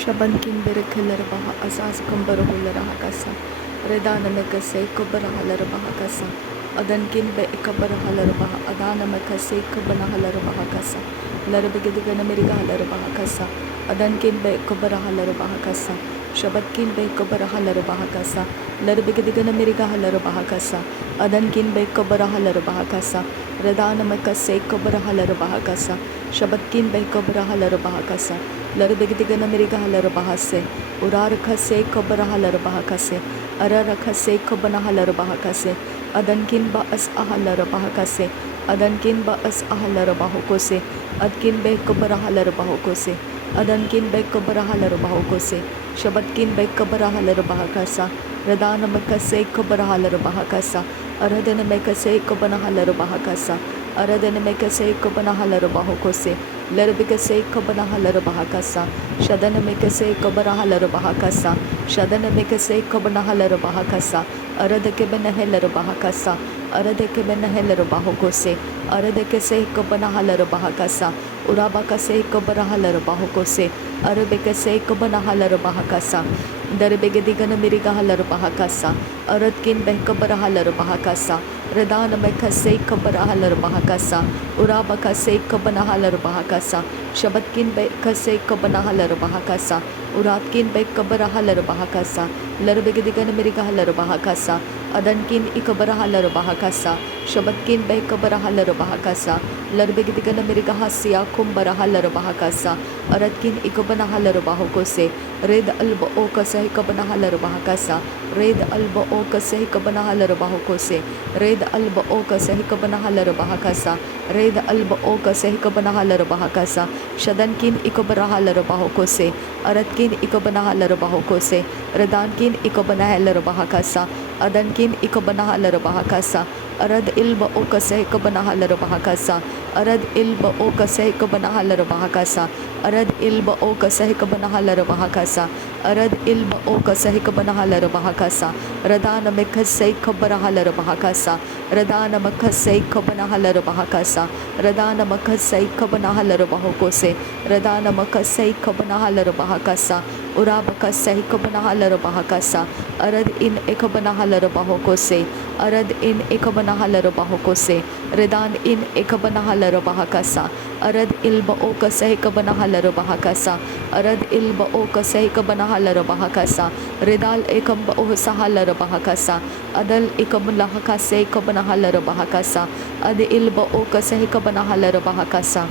Shabankin berekeler baha asas kambara hulara hakasa. Redana mekase kubara halar baha kasa. Adankin be ikabara halar baha adana mekase kubana halar baha kasa. Larabigidigana miriga halar baha kasa. Adankin be kubara halar baha kasa. Shabatkin be kubara halar baha kasa. Larabigidigana miriga halar baha kasa. Adankin be kubara halar baha kasa. Redana mekase kubara halar baha kasa. Shabatkin be kubara halar baha kasa. Larbegdigana miriga halar bahase, urar khase kabara halar bahakase, arar khase kabana halar bahakase, adankin ba as ahalar bahakase, adankin ba as ahalar bahokose, adkin be kabara halar bahokose, adankin be kabara halar bahokose, shabatkin be kabara halar bahakasa, radana makase kabara halar bahakasa, aradana mekase kabana halar bahakasa, aradana mekase kabana halar bahokose. Larbikase kabana halar bahakasa, Shadana mekase kabara halar bahakasa, Shadana mekase kabana halar bahakasa, Aradake bena helar bahakasa, Aradake bena helar bahokose, Aradakase kabana halar bahakasa, Urabakase kabara halar bahokose, Arabekase kabana halar bahakasa, Darbegadigana miriga halar bahakasa, Aradkin bekabara halar bahakasa, Redana mekase kabara halar bahakasa, Urabakase kabana halar bahakasa, Shabatkin bekase kabana halar bahakasa, Uratkin bekabara halar bahakasa, Larbegadigan miriga halar bahakasa, Adankin ikabara halar bahakasa, Shabatkin bekabara halar bahakasa, Larbegadigan miriga hasya kumbara halar bahakasa, Aratkin ikabana halar bahokose, Red alba okasa kabana halar bahakasa, Red alba okasa kabana halar bahokose, Red alba okasa kabana halar bahakasa, Red alba okasa kabana halar bahakasa, Shadankin ikabara halar bahokose, Aratkin ikabana halar bahokose, Redankin ikabana halar bahakasa, Adankin ikabana halar bahakasa, Arad ilba okasa kabana halar bahakasa, Arad ilba okasa kabana halar bahakasa, Arad ilba okasa kabana halar bahakasa, Arad ilba okasa kabana halar bahakasa, Radana mekase kabara halar bahakasa, Radana makase kabana halar bahakasa, Radana makase kabana halar bahokose, Radana makase kabana halar bahakasa, Urabakase kabana halar bahakasa, Arad in ekabana halar bahokose, Arad in ekabana halar bahokose, Redan in ekabana halar bahakasa, Arad ilba okase kabana halar bahakasa, Arad ilba okase kabana halar bahakasa, Redal ekamba ohsa halar bahakasa, Adal ekabla hakase kabana halar bahakasa, Ad ilba okase kabana halar bahakasa.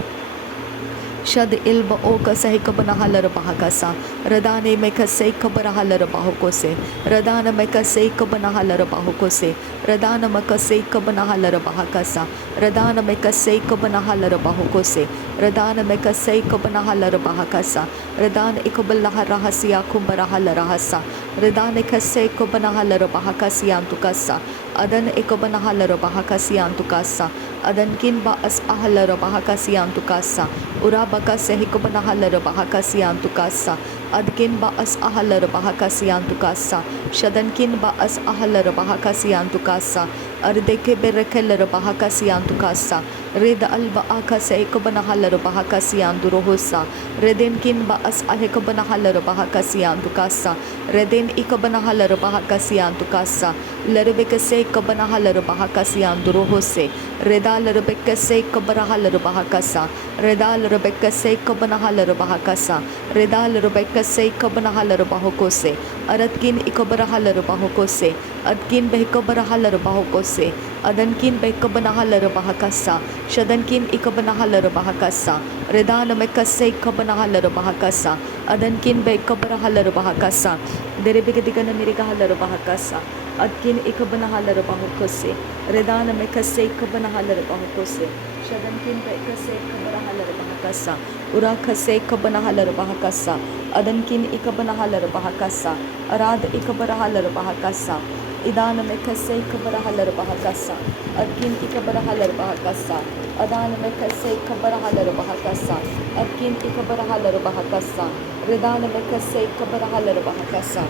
Shad ilba oka sahikabana halar bahakasa, Radane mekase kabara halar bahokose, Radana mekase kabana halar bahokose, Radana makase kabana halar bahakasa, Radana mekase kabana halar bahokose, Radana mekase kabana halar bahakasa, Radan ikabala rahasya kumbara halar rahasa, Radane kase kabana halar bahakasya antukasa, Adan ikabana halar bahakasya antukasa, Adankin ba as ahalar bahakasya antukasa, Urabaka sehikabana halar bahakasi antukasa, Adkin ba as ahalar bahakasi antukasa, Shadankin ba as ahalar bahakasi antukasa, Ardeke berekelar bahakasi antukasa, Red alba aka sehikabana halar bahakasi andurohosa, Redenkin ba as ahekabana halar bahakasi antukasa, Reden ikabana halar bahakasi antukasa, Larbeke sehikabana halar bahakasi andurohose, Reda larbeke sehikabara halar bahakasa, Redal Rebecca say kabana halar bahakasa, Redal Rebecca say kabana halar bahokose, Aratkin ikabara halar bahokose, Adkin behikabara halar bahokose, Adankin behikabana halar bahakasa, Shadankin ikabana halar bahakasa, Redana meka say kabana halar bahakasa, Adankin behikabara halar bahakasa, Derebigadigana miriga halar bahakasa, Adkin ikabana halar bahokose, Redana meka say kabana halar bahokose, Shadankin behikase kabara halar bahakasa, Urakase kabana halar bahakasa, Adankin ikabana halar bahakasa, Arad ikabara halar bahakasa, Idana mekase kabara halar bahakasa, Adkin ikabara halar bahakasa, Adana mekase kabara halar bahakasa, Adkin ikabara halar bahakasa, Redana mekase kabara halar bahakasa.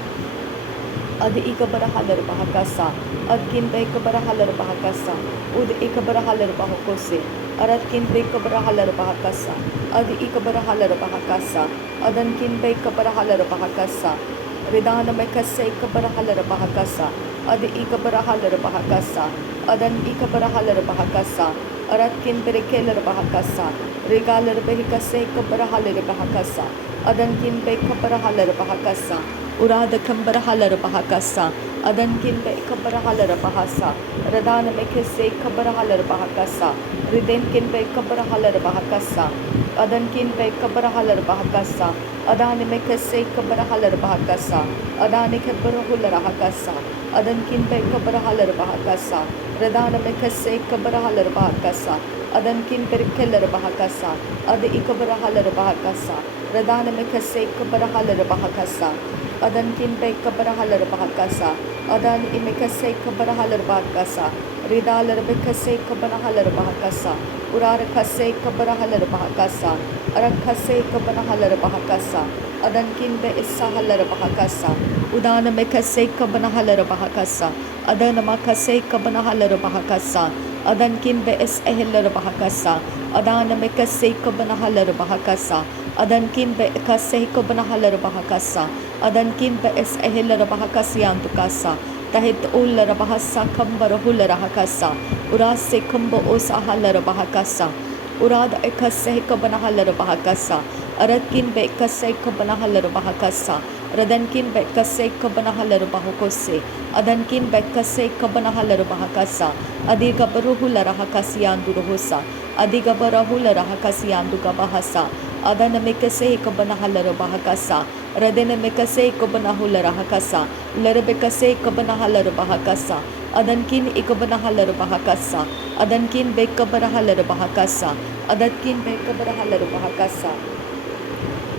Ad ikabarahalar bahakasa, ad kinbe kabarahalar bahakasa, ud ikabarahalar bahakose, arat kinbe kabarahalar bahakasa, ad ikabarahalar bahakasa, adan kinbe kabarahalar bahakasa, ridana mekase ikabarahalar bahakasa, ad ikabarahalar bahakasa, adan ikabarahalar bahakasa, arat kinbe kelar bahakasa, regalar behikase ikabarahalar bahakasa, adan kinbe kabarahalar bahakasa, Urada Kambarahalar Bahakasa, Adankin Be Kabarahalar Bahasa, Radana Mekese Kabarahalar Bahakasa, Ridenkin Be Kabarahalar Bahakasa, Adankin Be Kabarahalar Bahakasa, Adani Mekese Kabarahalar Bahakasa, Adani Kabarahular Bahakasa, Adankin Be Kabarahalar Bahakasa, Radana Mekese Kabarahalar Bahakasa, Adankin Berkeller Bahakasa, Adi Ikabarahalar Bahakasa, Radana Mekese Kabarahalar Bahakasa, Adankin Be Kabarahalar Bahakasa, Adan Imekase Kabarahalar Bahakasa, Ridalar Bekase Kabarahalar Bahakasa, Urar Kase Kabarahalar Bahakasa, Arakase Kabarahalar Bahakasa, Adankin Be Isahalar Bahakasa, Udana Mekase Kabanahalar Bahakasa, Adanamakase Kabanahalar Bahakasa, Adankin Be Es Ehler Bahakasa, Adana Mekase Kabanahalar Bahakasa, Adankin Be Kase Kabanahalar Bahakasa, Adankin Be Es Ehler Bahakasian Tukasa, Tahit Uller Bahasa Kambar Huller Hakasa, Urase Kumbo Osahalar Bahakasa, Urad Ekase Kabanahalar Bahakasa, Aratkin Be Kase Kabanahalar Bahakasa, Radankin Be Kase Kabanahalar Bahakose, Adankin Be Kase Kabanahalar Bahakasa, Adiga Baruhular Hakasian Duruhosa, Adiga Barahular Hakasian Dugabahasa, Adana Mekase Kabanahalar Bahakasa, Radena Mekase Kabanahular Hakasa, Lerebekase Kabanahalar Bahakasa, Adankin Ikabanahalar Bahakasa, Adankin Bekabarahalar Bahakasa, Adatkin Bekabarahalar Bahakasa,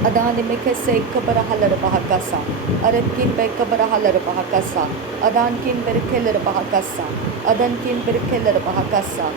Adani Mekase Kabarahalar Bahakasa, Adatkin Bekabarahalar Bahakasa, Adankin Berkeller Bahakasa, Adankin Berkeller Bahakasa,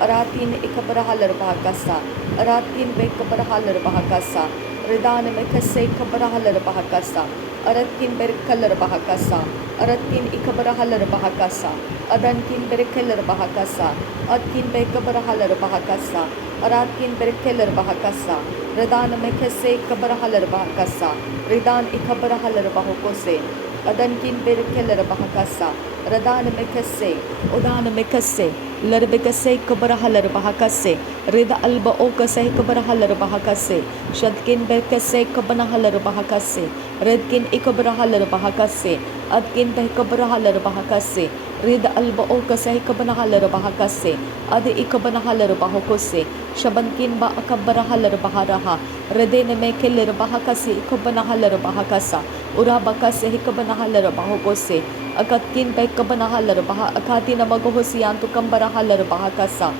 Aratin Ikabarahalar Bahakasa, Aratin Bekabarahalar Bahakasa, Ridan Mekase Kabarahalar Bahakasa, Aratin Berkeller Bahakasa, Aratin Ikabarahalar Bahakasa, Adankin Berkeller Bahakasa, Atkin Bekabarahalar Bahakasa, Aratin Berkeller Bahakasa, Ridan Mekase Kabarahalar Bahakasa, Ridan Ikabarahalar Bahakose, Adankin Berkeller Bahakasa, Radan Mekase, Udan Mekase, Lerbekase Kabarahalar Bahakase, Rida Alba Okase Kabarahalar Bahakase, Shadkin Bekase Kabanahalar Bahakase, Redkin Ikabarahalar Bahakase, Adkin Bekabarahalar Bahakase, Rida Alba Okase Kabanahalar Bahakase, Adi Ikabanahalar Bahakose, Shabankin Ba Akabarahalar Baharaha, Redene Mekeller Bahakase Ikabanahalar Bahakasa, Urabakase Hikabanahalar Bahakose, Akatkin Bekabanahalar Baha Akatina Magahosian to Kambarahalar Bahakasa,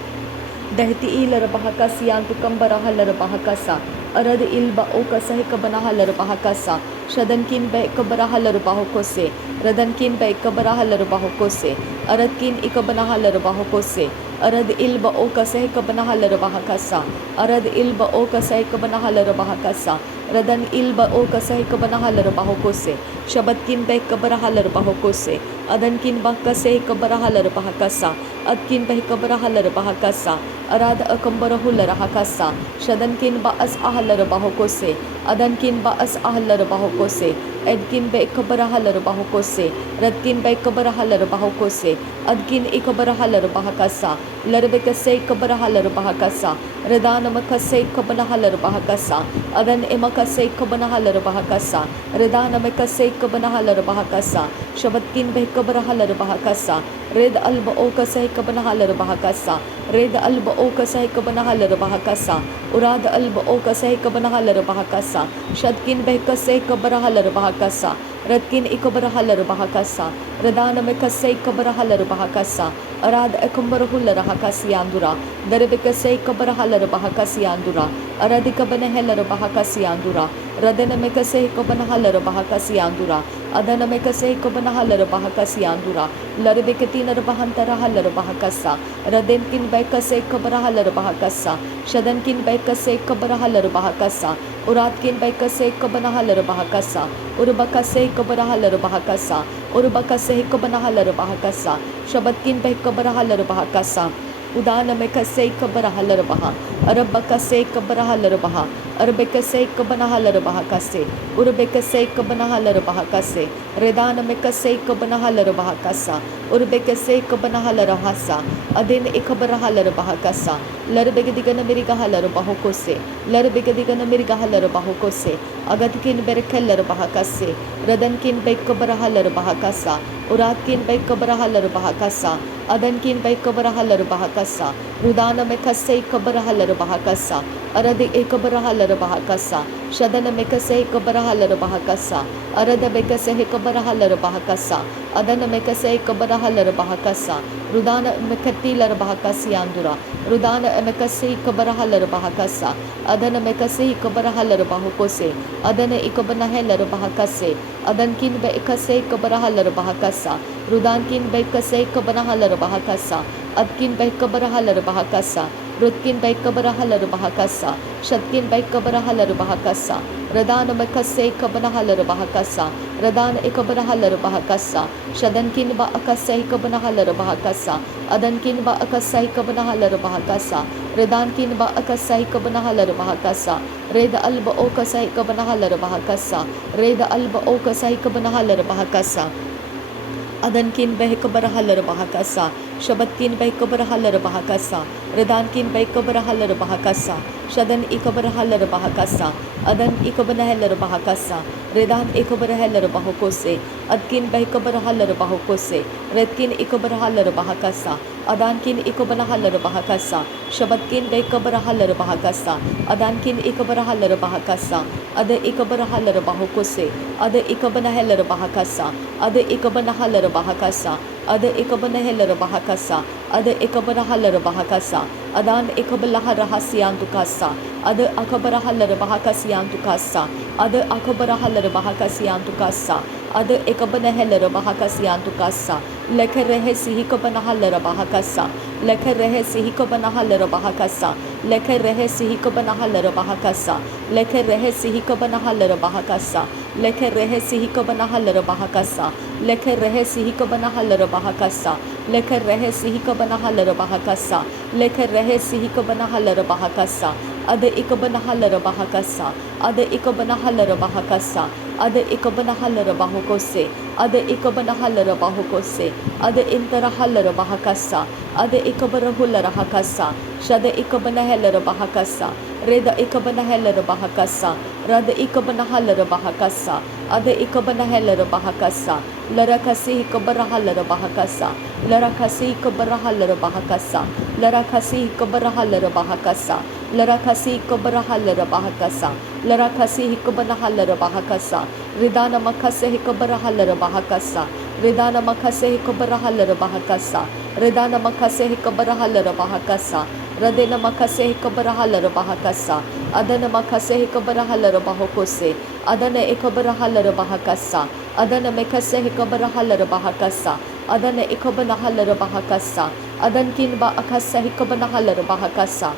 Dahti Ilar Bahakasian to Kambarahalar Bahakasa, Arad Ilba Okasa Hikabanahalar Bahakasa, Shadankin Bekabarahalar Bahakose, Radankin Bekabarahalar Bahakose, Aradkin Ikabanahalar Bahakose, Arad Ilba Okasa Hikabanahalar Bahakasa, Arad Ilba Okasa Hikabanahalar Bahakasa, Radan Ilba Okasa Hikabanahalar Bahakose, Shabatkin Bekabarahalar Bahakose, Adankin Bakase Hikabarahalar Bahakasa, Adkin Bekabarahalar Bahakasa, Arad Akambarahular Hakasa, Shadankin Baas Ahalar Bahakose, Adankin Baas Ahalar Bahakose, Edkin Bekabarahalar Bahakose, Radkin Bekabarahalar Bahakose, Adkin Ikabarahalar Bahakasa, Larbekase Kabarahalar Bahakasa, Radanamakase Kabanahalar Bahakasa, Adan Emakase Kabanahalar Bahakasa, Radanamakase Kabanahalar Bahakasa, Shabatkin Bekabarahalar Bahakasa, Red Alba Okase Kabanahalar Bahakasa, Red Alba Okase Kabanahalar Bahakasa, Urad Alba Okase Kabanahalar Bahakasa, Shadkin Bekase Kabarahalar Bahakasa, Radkin Ikabarahalar Bahakasa, Radana Mekase Kabarahalar Bahakasa, Arad Akambarahullar Hakasiandura, Darebekase Kabarahalar Bahakasiandura, Aradika Beneheller Bahakasiandura, Radana Mekase Kabanahalar Bahakasiandura, Adanamekase Kobanahala Bahakasiandura, Larabeketina Bahantara Halar Bahakasa, Radenkin Bekase Kabarahalar Bahakasa, Shadankin Bekase Kabarahalar Bahakasa, Uratkin Bekase Kabanahalar Bahakasa, Urbakase Kabarahalar Bahakasa, Urbakase Kabanahalar Bahakasa, Shabatkin Bekabarahalar Bahakasa, Udana Mekase Kabarahalar Baha, Arabakase Kabarahalar Baha, Arbekase Kabanahalar Bahakase, Urbekase Kabanahalar Bahakase, Redana Mekase Kabanahalar Bahakasa, Urbekase Kabanahalar Hasa, Adin Ekabarahalar Bahakasa, Larbegadigana Mirigahalar Bahokose, Larbegadigana Mirigahalar Bahokose, Agatkin Berkeller Bahakase, Radankin Bekabarahalar Bahakasa, Uratkin Bekabarahalar Bahakasa, Adankin Bekabarahalar Bahakasa, Rudana Mekase Kabarahalar Bahakasa, Aradi Ekabarahalar Bahakasa, Shadana Mekase Kabarahalar Bahakasa, Arada Bekase Kabarahalar Bahakasa, Adana Mekase Kabarahalar Bahakasa, Rudana Mekatilar Bahakasi Andura, Rudana Mekase Kabarahalar Bahakasa, Adana Mekase Kabarahalar Bahokose, Adana Ikabanahelar Bahakase, Adankin Bekase Kabarahalar Bahakasa, Rudankin Bekase Kabanahalar Bahakasa, Adkin Bekabarahalar Bahakasa, Rutkin Bekabarahalar Bahakasa, Shatkin Bekabarahalar Bahakasa, Radana Mekase Kabanahalar Bahakasa, Radana Ekabarahalar Bahakasa, Shadankin Ba Akase Kabanahalar Bahakasa, Adankin Ba Akasai Kabanahalar Bahakasa, Redankin Ba Akasai Kabanahalar Bahakasa, Reda Alba Okasai Kabanahalar Bahakasa, Reda Alba Okasai Kabanahalar Bahakasa, Adankin Behekabarahalar Bahakasa, Shabatkin Behekabarahalar Bahakasa, Redankin Behekabarahalar Bahakasa, Shadan Ikabarahalar Bahakasa, Adan Ikabanahalar Bahakasa, Redan Ikabarahalar Bahokose, Adkin Behekabarahalar Bahokose, Redkin Ikabarahalar Bahakasa, Adankin Ikabanahalar Bahakasa, Shabatkin Behekabarahalar Bahakasa, Adankin Ikabarahalar Bahakasa, Ada Ikabarahalar Bahokose, Ada Ikabanahalar Bahakasa, Ada Ikabanahalar Bahakasa, Ada Ikabanahalar Bahakasa, Ada Ikabanahalar Bahakasa, Adan Ikabalaha Hasiantukasa, Ada Akabarahalar Bahakasiantukasa, Ada Akabarahalar Bahakasiantukasa, Ada Ikabanahalar Bahakasiantukasa, Lekerehe Sihikabanahalar Bahakasa, Lekerehe Sihikabanahalar Bahakasa, Lekerehe Sihikabanahalar Bahakasa, Lekerehe Sihikabanahalar Bahakasa, Lekerehe Sihikabanahalar Bahakasa, Lekerehe Sihikabanahalar Bahakasa, Lekerehe Sihikabanahalar Bahakasa, Lekerehe Sihikabanahalar Bahakasa, Ada Ikabanahalar Bahakasa, Ada Ikabanahalar Bahakasa, Ada Ikabanahalar Bahokose, Ada Ikabanahalar Bahokose, Ada Interahalar Bahakasa, Ada Ikabarahular Hakasa, Shada Ikabanahalar Bahakasa, Reda Ikabanahalar Bahakasa, Rada Ikabanahalar Bahakasa, Ada Ikabanahalar Bahakasa, Larakasi Kabarahalar Bahakasa, Larakasi Kabarahalar Bahakasa, Larakasi Kabarahalar Bahakasa, Larakasi Kabarahalar Bahakasa, Larakasi Kabanahalar Bahakasa, Ridana Makase Kabarahalar Bahakasa, Ridana Makase Kabarahalar Bahakasa, Ridana Makase Kabarahalar Bahakasa, Radena Makase Kabarahalar Bahakasa, Adana Makase Kabarahalar Bahokose, Adana Ekabarahalar Bahakasa, Adana Mekase Kabarahalar Bahakasa, Adana Ekabanahalar Bahakasa, Adankin Ba Akasa Kabanahalar Bahakasa,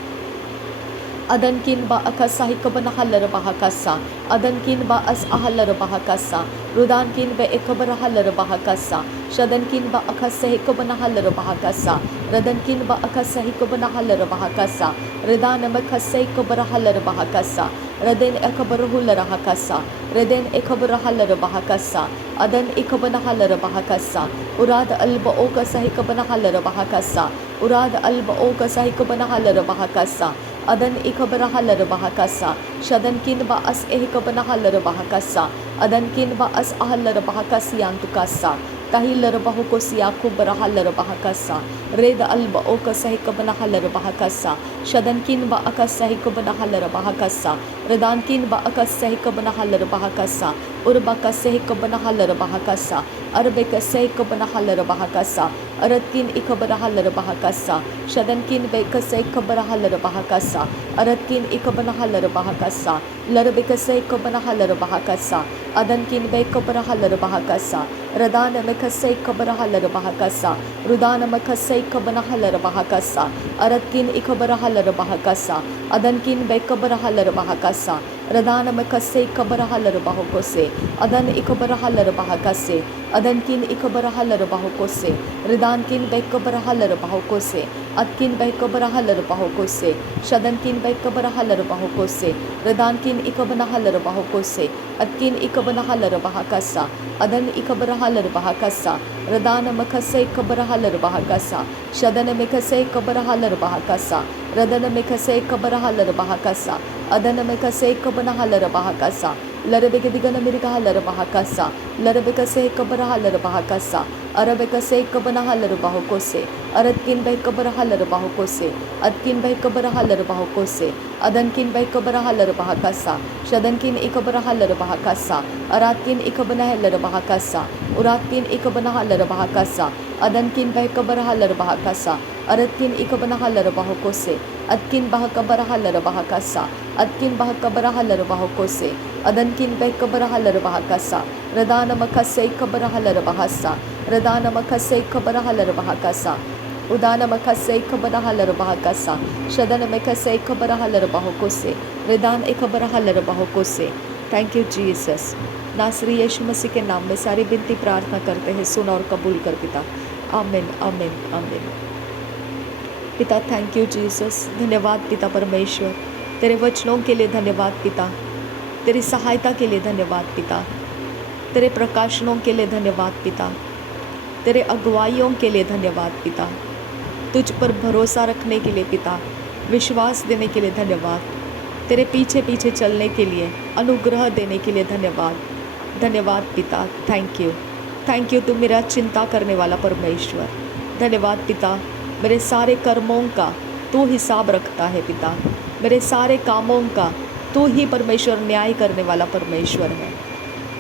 Adankin Ba Akasa Kabanahalar Bahakasa, Adankin Ba As Ahalar Bahakasa, Rudankin Be Ekabarahalar Bahakasa, Shadankin Ba Akasa Kabanahalar Bahakasa, Radankin Ba Akasa Kabanahalar Bahakasa, Redana Makase Kabarahalar Bahakasa, Raden Ekabarahular Hakasa, Reden Ekabarahalar Bahakasa, Adan Ekabanahalar Bahakasa, Urad Alba Okasa Kabanahalar Bahakasa, Urad Alba Okasa Kabanahalar Bahakasa, Adan Ikabarahalar Bahakasa, Shadankin Ba As Ekabanahalar Bahakasa, Adankin Ba As Ahalar Bahakasiantukasa, Tahilar Bahukosia Kubarahalar Bahakasa, Reda Alba Okasa Kabanahalar Bahakasa, Shadankin Ba Akasa Kabanahalar Bahakasa, Redankin Ba Akasa Kabanahalar Bahakasa, Urbakasa Kabanahalar Bahakasa, Arbekasa Kabanahalar Bahakasa, अरतकिन इकबरहा लरबाहा कसा शदनकिन बेकसे इकबरहा लरबाहा कसा अरतकिन इकबरहा लरबाहा कसा लरबेकसे इकबरहा लरबाहा कसा अदनकिन बेकबरहा लरबाहा कसा रदान मकसे इकबरहा लरबाहा कसा रुदान मकसे इकबरहा लरबाहा कसा अरतकिन इकबरहा लरबाहा कसा अदनकिन बेकबरहा लरबाहा कसा रदान मकसे इकबरहा लरबाहा कोसे अदन इकबरहा लरबाहा कसे अदनकिन इकबरहा लरबाहा कोसे रिदानकिन बेकबरहा लरबाहा कोसे अदकिन बेकबरहा लरबाहा कोसे शदनकिन बेकबरहा लरबाहा कोसे रिदानकिन इकबरहा लरबाहा कोसे अदकिन इकबरहा लरबाहा कसा अदन इकबरहा लरबाहा कसा रदान मकसे इकबरहा लरबाहा कसा शदन मकसे इकबरहा लरबाहा कसा रदन मकसे इकबरहा लरबाहा कसा अदन मकसे इकबरहा लरबाहा कसा लरबेक दिगन मिरगा लरबाहा कसा लरबेकसे इकबरहा लरबाहा कसा अरबेकसे इकबरहा लरबाहा कोसे अरतकिन बेकबरहा लरबाहा कोसे अदकिन बेकबरहा लरबाहा कोसे अदनकिन बेकबरहा लरबाहा कसा शदनकिन इकबरहा लरबाहा कसा अरातकिन इकबरहा लरबाहा कसा उरातकिन इकबरहा लरबाहा कसा अदनकिन बेकबरहा लरबाहा कसा अरतकिन इकबरहा लरबाहा कोसे अदकिन बहकबरहा लरबाहा कसा अदकिन बहकबरहा लरबाहा कोसे अदनकिन बेकबरहा लरबाहा कसा रदान मकसे इकबरहा लरबाहा सा रदान मकसे इकबरहा लरबाहा कसा उदान मकसे इकबरहा लरबाहा कसा शदन मकसे इकबरहा लरबाहा कोसे रिदान इकबरहा लरबाहा कोसे। Thank you Jesus. नासरी यीशु मसीह के नाम में सारी विनती प्रार्थना करते हैं, सुन और कबूल कर पिता। आमीन आमीन आमीन। पिता थैंक यू जीसस। धन्यवाद पिता परमेश्वर, तेरे वचनों के लिए धन्यवाद पिता, तेरी सहायता के लिए धन्यवाद पिता, तेरे प्रकाशनों के लिए धन्यवाद पिता, तेरे अगुवाइयों के लिए धन्यवाद पिता, तुझ पर भरोसा रखने के लिए पिता, विश्वास देने के लिए धन्यवाद, तेरे पीछे पीछे चलने के लिए, अनुग्रह देने के लिए धन्यवाद। धन्यवाद पिता, थैंक यू तू मेरा चिंता करने वाला परमेश्वर। धन्यवाद पिता, मेरे सारे कर्मों का तू हिसाब रखता है पिता, मेरे सारे कामों का तू ही परमेश्वर न्याय करने वाला परमेश्वर है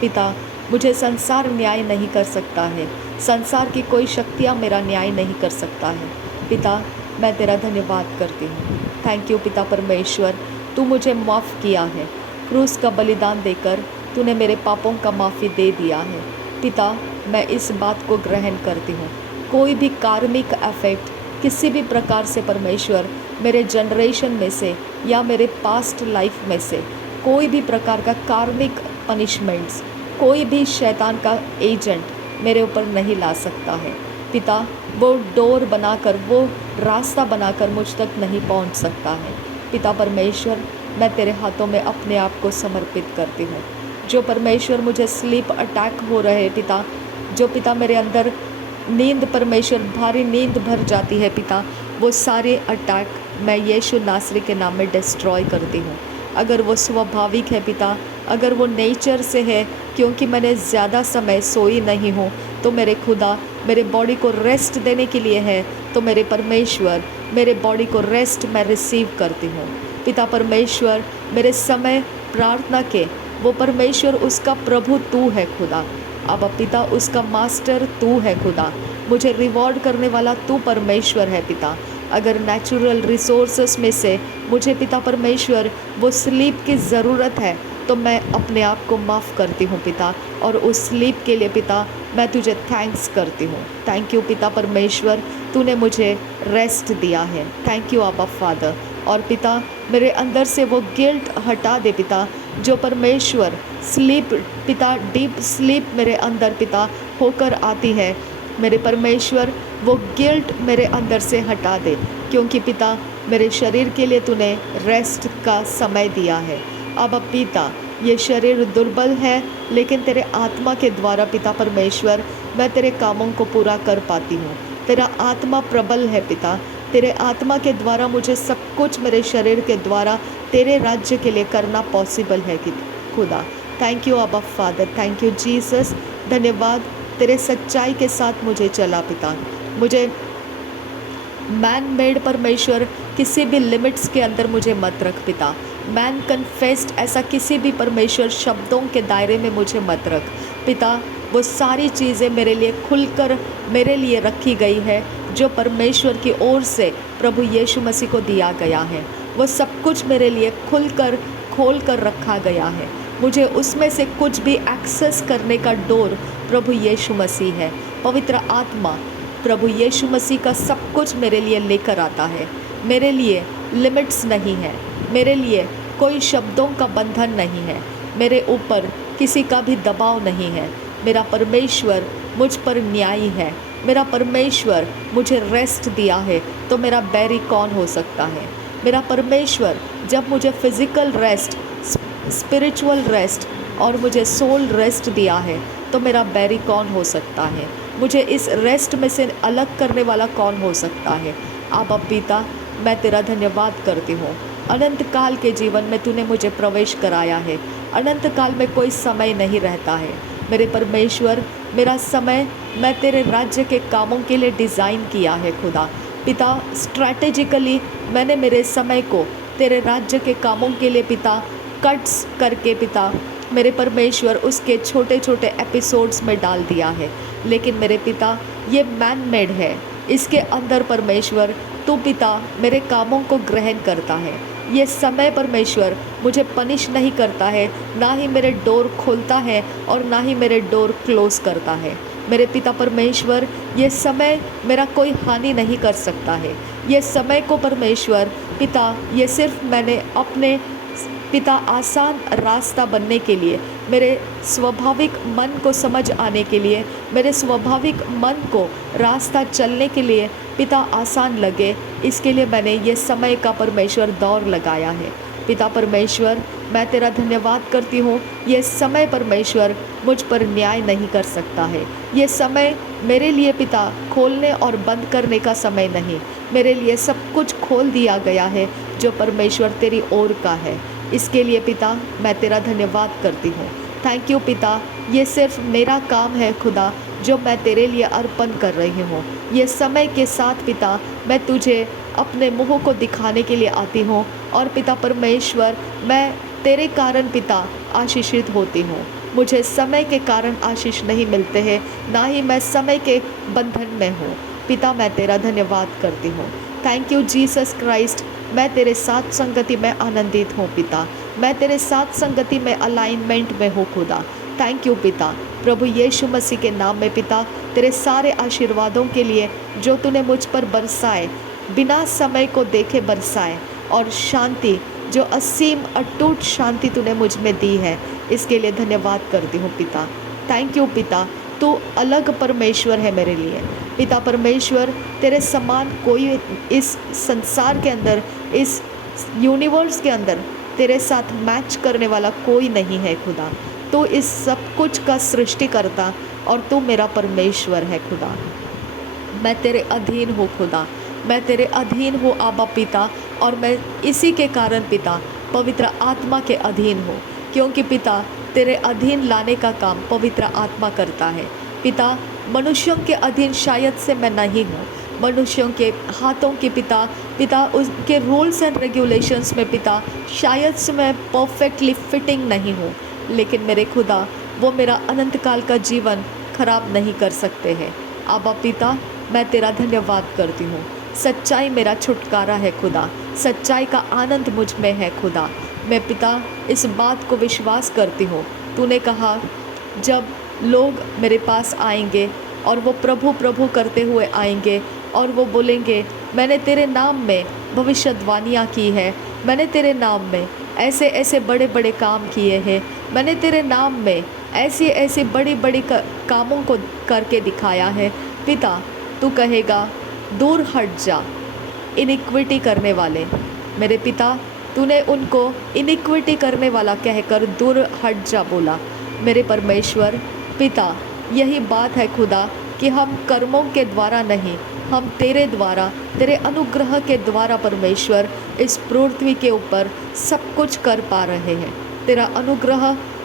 पिता। मुझे संसार न्याय नहीं कर सकता है, संसार की कोई शक्तियाँ मेरा न्याय नहीं कर सकता है पिता। मैं तेरा धन्यवाद करती हूँ। थैंक यू पिता परमेश्वर, तू मुझे माफ़ किया है, क्रूस का बलिदान देकर तूने मेरे पापों का माफ़ी दे दिया है पिता। मैं इस बात को ग्रहण करती हूँ। कोई भी कार्मिक इफेक्ट किसी भी प्रकार से परमेश्वर मेरे जनरेशन में से या मेरे पास्ट लाइफ में से कोई भी प्रकार का कार्मिक पनिशमेंट्स, कोई भी शैतान का एजेंट मेरे ऊपर नहीं ला सकता है पिता। वो डोर बनाकर, वो रास्ता बनाकर मुझ तक नहीं पहुंच सकता है पिता परमेश्वर। मैं तेरे हाथों में अपने आप को समर्पित करती हूँ। जो परमेश्वर मुझे स्लीप अटैक हो रहे पिता, जो पिता मेरे अंदर नींद परमेश्वर भारी नींद भर जाती है पिता, वो सारे अटैक मैं यीशु नासरी के नाम में डिस्ट्रॉय करती हूँ। अगर वो स्वाभाविक है पिता, अगर वो नेचर से है क्योंकि मैंने ज़्यादा समय सोई नहीं हूँ, तो मेरे खुदा मेरे बॉडी को रेस्ट देने के लिए है, तो मेरे परमेश्वर मेरे बॉडी को रेस्ट मैं रिसीव करती हूँ पिता परमेश्वर। मेरे समय प्रार्थना के वो परमेश्वर उसका प्रभु तू है खुदा। अब पिता उसका मास्टर तू है खुदा। मुझे रिवॉर्ड करने वाला तू परमेश्वर है पिता। अगर नेचुरल रिसोर्सेस में से मुझे पिता परमेश्वर वो स्लीप की ज़रूरत है, तो मैं अपने आप को माफ़ करती हूँ पिता, और उस स्लीप के लिए पिता मैं तुझे थैंक्स करती हूँ। थैंक यू पिता परमेश्वर, तूने मुझे रेस्ट दिया है। थैंक यू आबा फादर। और पिता मेरे अंदर से वो गिल्ट हटा दे पिता, जो परमेश्वर स्लीप पिता, डीप स्लीप मेरे अंदर पिता होकर आती है, मेरे परमेश्वर वो गिल्ट मेरे अंदर से हटा दे, क्योंकि पिता मेरे शरीर के लिए तूने रेस्ट का समय दिया है। अब पिता ये शरीर दुर्बल है, लेकिन तेरे आत्मा के द्वारा पिता परमेश्वर मैं तेरे कामों को पूरा कर पाती हूँ। तेरा आत्मा प्रबल है पिता, तेरे आत्मा के द्वारा मुझे सब कुछ मेरे शरीर के द्वारा तेरे राज्य के लिए करना पॉसिबल है कि खुदा। थैंक यू अबा फादर, थैंक यू जीसस। धन्यवाद, तेरे सच्चाई के साथ मुझे चला पिता। मुझे मैन मेड परमेश्वर किसी भी लिमिट्स के अंदर मुझे मत रख पिता। मैन कन्फेस्ड ऐसा किसी भी परमेश्वर शब्दों के दायरे में मुझे मत रख पिता। वो सारी चीज़ें मेरे लिए खुलकर मेरे लिए रखी गई है, जो परमेश्वर की ओर से प्रभु यीशु मसीह को दिया गया है। वो सब कुछ मेरे लिए खोल कर रखा गया है। मुझे उसमें से कुछ भी एक्सेस करने का डोर प्रभु यीशु मसीह है। पवित्र आत्मा प्रभु यीशु मसीह का सब कुछ मेरे लिए लेकर आता है। मेरे लिए लिमिट्स नहीं है, मेरे लिए कोई शब्दों का बंधन नहीं है, मेरे ऊपर किसी का भी दबाव नहीं है। मेरा परमेश्वर मुझ पर न्यायी है। मेरा परमेश्वर मुझे रेस्ट दिया है, तो मेरा बैरी कौन हो सकता है। मेरा परमेश्वर जब मुझे फिज़िकल रेस्ट, स्पिरिचुअल रेस्ट और मुझे सोल रेस्ट दिया है, तो मेरा बैरी कौन हो सकता है। मुझे इस रेस्ट में से अलग करने वाला कौन हो सकता है। आबा पिता, मैं तेरा धन्यवाद करती हूँ। अनंत काल के जीवन में तूने मुझे प्रवेश कराया है। अनंत काल में कोई समय नहीं रहता है मेरे परमेश्वर। मेरा समय मैं तेरे राज्य के कामों के लिए डिज़ाइन किया है खुदा। पिता, स्ट्रैटेजिकली मैंने मेरे समय को तेरे राज्य के कामों के लिए पिता कट्स करके पिता मेरे परमेश्वर उसके छोटे छोटे एपिसोड्स में डाल दिया है। लेकिन मेरे पिता, ये मैन मेड है। इसके अंदर परमेश्वर तू पिता मेरे कामों को ग्रहण करता है। ये समय परमेश्वर मुझे पनिश नहीं करता है, ना ही मेरे डोर खोलता है और ना ही मेरे डोर क्लोज करता है। मेरे पिता परमेश्वर, ये समय मेरा कोई हानि नहीं कर सकता है। ये समय को परमेश्वर पिता, ये सिर्फ मैंने अपने पिता आसान रास्ता बनने के लिए, मेरे स्वाभाविक मन को समझ आने के लिए, मेरे स्वाभाविक मन को रास्ता चलने के लिए पिता आसान लगे, इसके लिए मैंने ये समय का परमेश्वर दौर लगाया है। पिता परमेश्वर, मैं तेरा धन्यवाद करती हूँ। ये समय परमेश्वर मुझ पर न्याय नहीं कर सकता है। ये समय मेरे लिए पिता खोलने और बंद करने का समय नहीं, मेरे लिए सब कुछ खोल दिया गया है जो परमेश्वर तेरी ओर का है। इसके लिए पिता मैं तेरा धन्यवाद करती हूँ। थैंक यू पिता, ये सिर्फ मेरा काम है खुदा, जो मैं तेरे लिए अर्पण कर रही हूँ। ये समय के साथ पिता मैं तुझे अपने मुँह को दिखाने के लिए आती हूँ, और पिता परमेश्वर मैं तेरे कारण पिता आशीषित होती हूँ। मुझे समय के कारण आशीष नहीं मिलते हैं, ना ही मैं समय के बंधन में हूँ। पिता मैं तेरा धन्यवाद करती हूँ। थैंक यू जीसस क्राइस्ट, मैं तेरे साथ संगति में आनंदित हूँ पिता। मैं तेरे साथ संगति में अलाइनमेंट में हूँ खुदा। थैंक यू पिता, प्रभु यीशु मसीह के नाम में पिता, तेरे सारे आशीर्वादों के लिए जो तूने मुझ पर बरसाए, बिना समय को देखे बरसाए, और शांति जो असीम अटूट शांति तूने मुझ में दी है, इसके लिए धन्यवाद करती हूँ पिता। थैंक यू पिता, तू अलग परमेश्वर है मेरे लिए। पिता परमेश्वर, तेरे समान कोई इस संसार के अंदर, इस यूनिवर्स के अंदर तेरे साथ मैच करने वाला कोई नहीं है खुदा। तू इस सब कुछ का सृष्टि करता और तू मेरा परमेश्वर है खुदा। मैं तेरे अधीन हूँ खुदा, मैं तेरे अधीन हूँ आबा पिता, और मैं इसी के कारण पिता पवित्र आत्मा के अधीन हूँ, क्योंकि पिता तेरे अधीन लाने का काम पवित्र आत्मा करता है। पिता मनुष्यों के अधीन शायद से मैं नहीं हूँ, मनुष्यों के हाथों के पिता उसके रूल्स एंड रेगुलेशंस में पिता शायद से मैं परफेक्टली फिटिंग नहीं हूँ, लेकिन मेरे खुदा वो मेरा अनंत काल का जीवन खराब नहीं कर सकते हैं। आबा पिता मैं तेरा धन्यवाद करती हूँ। सच्चाई मेरा छुटकारा है खुदा, सच्चाई का आनंद मुझ में है खुदा। मैं पिता इस बात को विश्वास करती हूँ, तूने कहा जब लोग मेरे पास आएंगे और वो प्रभु प्रभु करते हुए आएंगे और वो बोलेंगे मैंने तेरे नाम में भविष्यवाणियाँ की है, मैंने तेरे नाम में ऐसे ऐसे बड़े बड़े काम किए हैं, मैंने तेरे नाम में ऐसी ऐसी बड़ी बड़ी कामों को करके दिखाया है। पिता तू कहेगा दूर हट जा इनिक्विटी करने वाले। मेरे पिता तूने उनको इनिक्विटी करने वाला कहकर दूर हट जा बोला। मेरे परमेश्वर पिता यही बात है खुदा कि हम कर्मों के द्वारा नहीं, हम तेरे द्वारा, तेरे अनुग्रह के द्वारा परमेश्वर इस पृथ्वी के ऊपर सब कुछ कर पा रहे हैं। तेरा अनुग्रह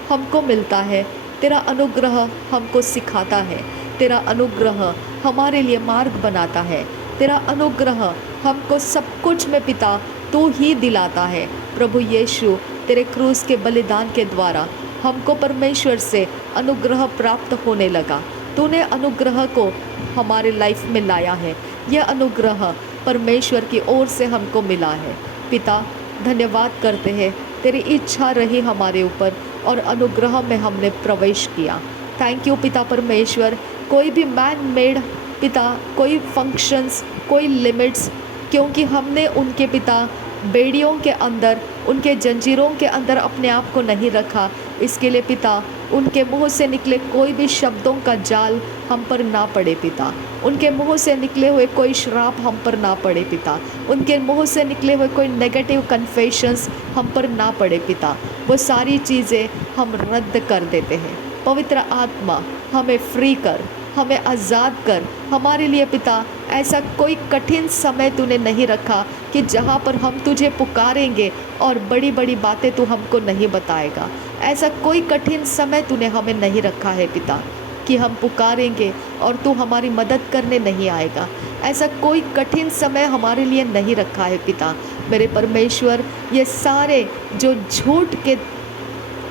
हमको मिलता है, तेरा अनुग्रह हमको सिखाता है, तेरा अनुग्रह हमारे लिए मार्ग बनाता है, तेरा अनुग्रह हमको सब कुछ में पिता तू ही दिलाता है। प्रभु यीशु तेरे क्रूस के बलिदान के द्वारा हमको परमेश्वर से अनुग्रह प्राप्त होने लगा। तूने अनुग्रह को हमारे लाइफ में लाया है। यह अनुग्रह परमेश्वर की ओर से हमको मिला है। पिता, धन्यवाद करते हैं, तेरी इच्छा रही हमारे ऊपर और अनुग्रह में हमने प्रवेश किया। थैंक यू पिता परमेश्वर। कोई भी मैन मेड पिता, कोई फंक्शंस, कोई लिमिट्स, क्योंकि हमने उनके पिता बेड़ियों के अंदर, उनके जंजीरों के अंदर अपने आप को नहीं रखा, इसके लिए पिता उनके मुंह से निकले कोई भी शब्दों का जाल हम पर ना पड़े पिता। उनके मुंह से निकले हुए कोई श्राप हम पर ना पड़े पिता। उनके मुंह से निकले हुए कोई नेगेटिव कन्फेशंस हम पर ना पड़े पिता। वो सारी चीज़ें हम रद्द कर देते हैं। पवित्र आत्मा, हमें फ्री कर, हमें आज़ाद कर। हमारे लिए पिता ऐसा कोई कठिन समय तूने नहीं रखा कि जहाँ पर हम तुझे पुकारेंगे और बड़ी बड़ी बातें तू हमको नहीं बताएगा। ऐसा कोई कठिन समय तूने हमें नहीं रखा है पिता कि हम पुकारेंगे और तू हमारी मदद करने नहीं आएगा। ऐसा कोई कठिन समय हमारे लिए नहीं रखा है पिता। मेरे परमेश्वर, ये सारे जो झूठ के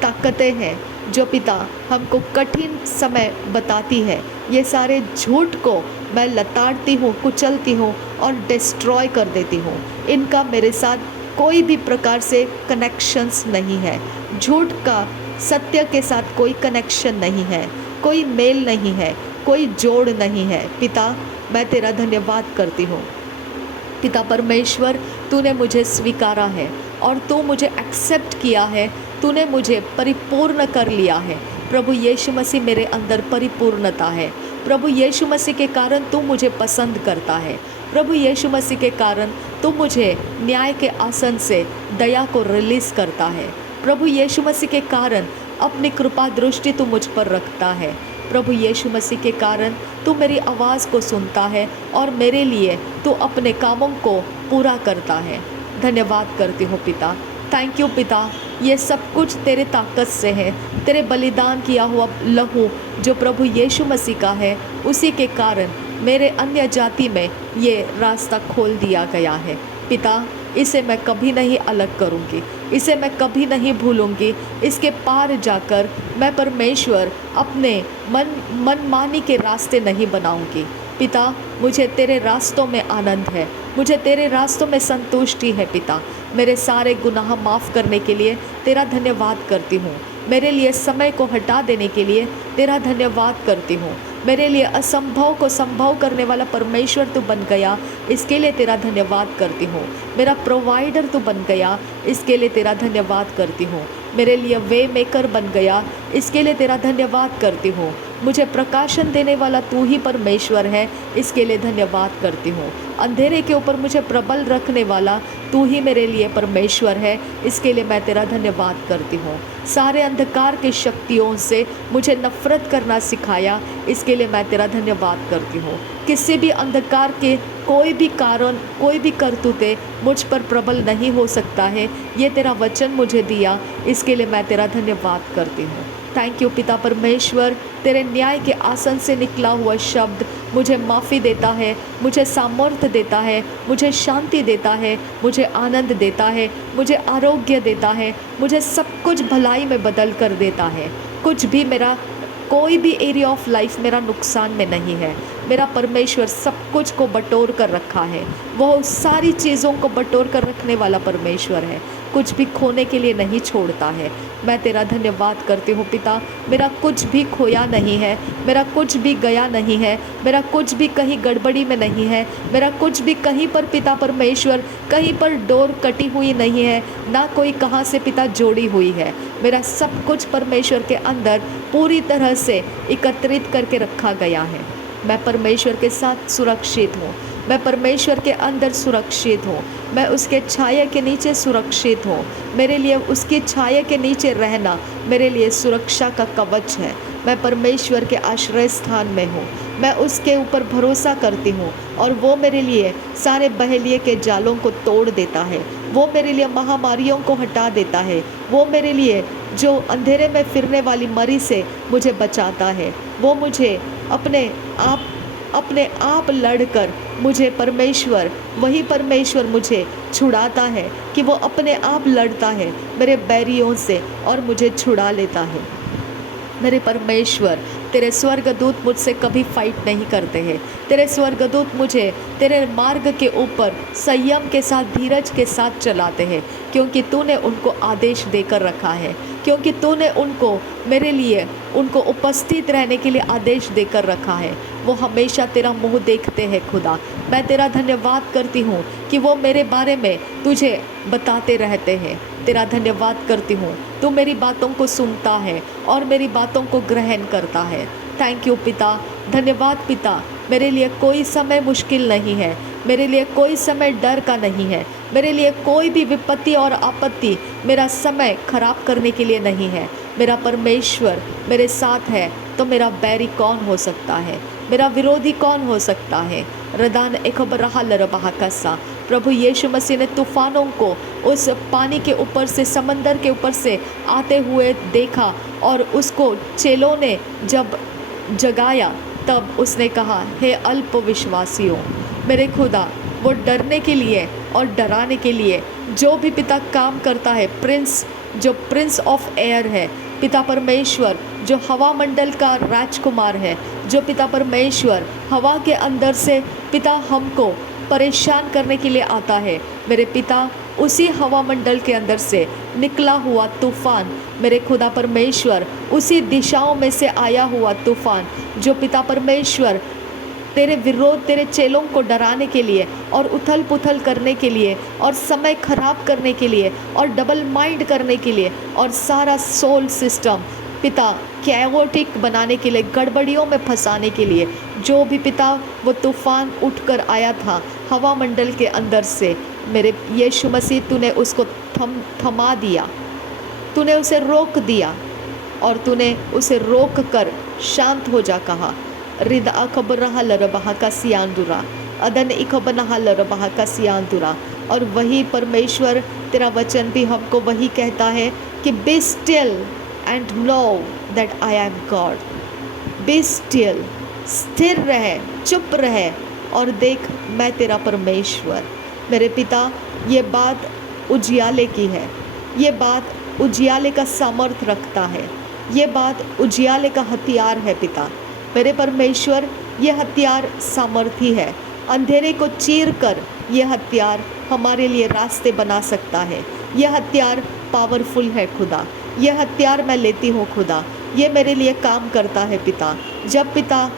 ताकतें हैं जो पिता हमको कठिन समय बताती है, ये सारे झूठ को मैं लताड़ती हूँ, कुचलती हूँ और डिस्ट्रॉय कर देती हूँ। इनका मेरे साथ कोई भी प्रकार से कनेक्शंस नहीं है। झूठ का सत्य के साथ कोई कनेक्शन नहीं है, कोई मेल नहीं है, कोई जोड़ नहीं है। पिता, मैं तेरा धन्यवाद करती हूँ। पिता परमेश्वर, तूने मुझे स्वीकारा है और तू मुझे एक्सेप्ट किया है। तूने मुझे परिपूर्ण कर लिया है। प्रभु यीशु मसीह मेरे अंदर परिपूर्णता है। प्रभु यीशु मसीह के कारण तू मुझे पसंद करता है। प्रभु यीशु मसीह के कारण तू मुझे न्याय के आसन से दया को रिलीज़ करता है। प्रभु यीशु मसीह के कारण अपनी कृपा दृष्टि तू मुझ पर रखता है। प्रभु यीशु मसीह के कारण तू मेरी आवाज़ को सुनता है और मेरे लिए तू अपने कामों को पूरा करता है। धन्यवाद करती हूँ पिता। थैंक यू पिता। ये सब कुछ तेरे ताकत से है। तेरे बलिदान किया हुआ लहू जो प्रभु यीशु मसीह का है, उसी के कारण मेरे अन्य जाति में ये रास्ता खोल दिया गया है। पिता, इसे मैं कभी नहीं अलग करूँगी, इसे मैं कभी नहीं भूलूँगी। इसके पार जाकर मैं परमेश्वर अपने मनमानी के रास्ते नहीं बनाऊँगी। पिता, मुझे तेरे रास्तों में आनंद है, मुझे तेरे रास्तों में संतुष्टि है। पिता, मेरे सारे गुनाह माफ़ करने के लिए तेरा धन्यवाद करती हूँ। मेरे लिए समय को हटा देने के लिए तेरा धन्यवाद करती हूँ। मेरे लिए असंभव को संभव करने वाला परमेश्वर तू बन गया, इसके लिए तेरा धन्यवाद करती हूँ। मेरा प्रोवाइडर तू बन गया, इसके लिए तेरा धन्यवाद करती हूँ। मेरे लिए वे मेकर बन गया, इसके लिए तेरा धन्यवाद करती हूँ। मुझे प्रकाशन देने वाला तू ही परमेश्वर है, इसके लिए धन्यवाद करती हूँ। अंधेरे के ऊपर मुझे प्रबल रखने वाला तू ही मेरे लिए परमेश्वर है, इसके लिए मैं तेरा धन्यवाद करती हूँ। सारे अंधकार की शक्तियों से मुझे नफ़रत करना सिखाया, इसके लिए मैं तेरा धन्यवाद करती हूँ। किसी भी अंधकार के कोई भी कारण, कोई भी करतूते मुझ पर प्रबल नहीं हो सकता है, ये तेरा वचन मुझे दिया, इसके लिए मैं तेरा धन्यवाद करती हूँ। थैंक यू पिता परमेश्वर। तेरे न्याय के आसन से निकला हुआ शब्द मुझे माफ़ी देता है, मुझे सामर्थ्य देता है, मुझे शांति देता है, मुझे आनंद देता है, मुझे आरोग्य देता है, मुझे सब कुछ भलाई में बदल कर देता है। कुछ भी मेरा, कोई भी एरिया ऑफ लाइफ मेरा नुकसान में नहीं है। मेरा परमेश्वर सब कुछ को बटोर कर रखा है। वो सारी चीज़ों को बटोर कर रखने वाला परमेश्वर है, कुछ भी खोने के लिए नहीं छोड़ता है। मैं तेरा धन्यवाद करती हूँ पिता। मेरा कुछ भी खोया नहीं है, मेरा कुछ भी गया नहीं है, मेरा कुछ भी कहीं गड़बड़ी में नहीं है, मेरा कुछ भी कहीं पर पिता परमेश्वर कहीं पर डोर कटी हुई नहीं है, ना कोई कहाँ से पिता जोड़ी हुई है। मेरा सब कुछ परमेश्वर के अंदर पूरी तरह से एकत्रित करके रखा गया है। मैं परमेश्वर के साथ सुरक्षित हूँ, मैं परमेश्वर के अंदर सुरक्षित हूँ, मैं उसके छाया के नीचे सुरक्षित हूँ। मेरे लिए उसकी छाया के नीचे रहना मेरे लिए सुरक्षा का कवच है। मैं परमेश्वर के आश्रय स्थान में हूँ, मैं उसके ऊपर भरोसा करती हूँ और वो मेरे लिए सारे बहेलिए के जालों को तोड़ देता है। वो मेरे लिए महामारियों को हटा देता है। वो मेरे लिए जो अंधेरे में फिरने वाली मरी से मुझे बचाता है। वो मुझे अपने आप लड़कर मुझे परमेश्वर, वही परमेश्वर मुझे छुड़ाता है कि वो अपने आप लड़ता है मेरे बैरियों से और मुझे छुड़ा लेता है। मेरे परमेश्वर, तेरे स्वर्गदूत मुझसे कभी फाइट नहीं करते हैं। तेरे स्वर्गदूत मुझे तेरे मार्ग के ऊपर संयम के साथ, धीरज के साथ चलाते हैं, क्योंकि तूने उनको आदेश देकर रखा है, क्योंकि तूने उनको मेरे लिए, उनको उपस्थित रहने के लिए आदेश देकर रखा है। वो हमेशा तेरा मुँह देखते हैं खुदा। मैं तेरा धन्यवाद करती हूँ कि वो मेरे बारे में तुझे बताते रहते हैं। तेरा धन्यवाद करती हूँ, तू मेरी बातों को सुनता है और मेरी बातों को ग्रहण करता है। थैंक यू पिता, धन्यवाद पिता। मेरे लिए कोई समय मुश्किल नहीं है, मेरे लिए कोई समय डर का नहीं है, मेरे लिए कोई भी विपत्ति और आपत्ति मेरा समय खराब करने के लिए नहीं है। मेरा परमेश्वर मेरे साथ है तो मेरा बैरी कौन हो सकता है, मेरा विरोधी कौन हो सकता है। रदान एकबरहा लरबहा कसा। प्रभु यीशु मसीह ने तूफानों को उस पानी के ऊपर से, समंदर के ऊपर से आते हुए देखा और उसको चेलों ने जब जगाया तब उसने कहा, हे अल्प विश्वासियों। मेरे खुदा, वो डरने के लिए और डराने के लिए जो भी पिता काम करता है, जो प्रिंस ऑफ एयर है, पिता परमेश्वर जो हवा मंडल का राजकुमार है, जो पिता परमेश्वर हवा के अंदर से पिता हमको परेशान करने के लिए आता है, मेरे पिता उसी हवा मंडल के अंदर से निकला हुआ तूफान, मेरे खुदा परमेश्वर उसी दिशाओं में से आया हुआ तूफान जो पिता परमेश्वर तेरे विरोध, तेरे चेलों को डराने के लिए और उथल पुथल करने के लिए और समय खराब करने के लिए और डबल माइंड करने के लिए और सारा सोल सिस्टम पिता कैओटिक बनाने के लिए, गड़बड़ियों में फंसाने के लिए, जो भी पिता वो तूफान उठकर आया था हवा मंडल के अंदर से, मेरे यीशु मसीह तूने उसको थमा दिया, तूने उसे रोक दिया और तूने उसे रोक कर शांत हो जा कहा। रिद अकबरहा लरबहा का सियांदुरा, अदन इकबनहा लरबहा का सियांदुरा। और वही परमेश्वर तेरा वचन भी हमको वही कहता है कि B still and know that I am God. Be still, स्थिर रहे, चुप रहे और देख मैं तेरा परमेश्वर। मेरे पिता, ये बात उजियाले की है, ये बात उजियाले का सामर्थ्य रखता है, ये बात उजियाले का हथियार है पिता। मेरे परमेश्वर, ये हथियार सामर्थी है, अंधेरे को चीर कर ये हथियार हमारे लिए रास्ते बना सकता है। ये हथियार पावरफुल है खुदा, ये हथियार मैं लेती हूँ खुदा, ये मेरे लिए काम करता है पिता। जब पिता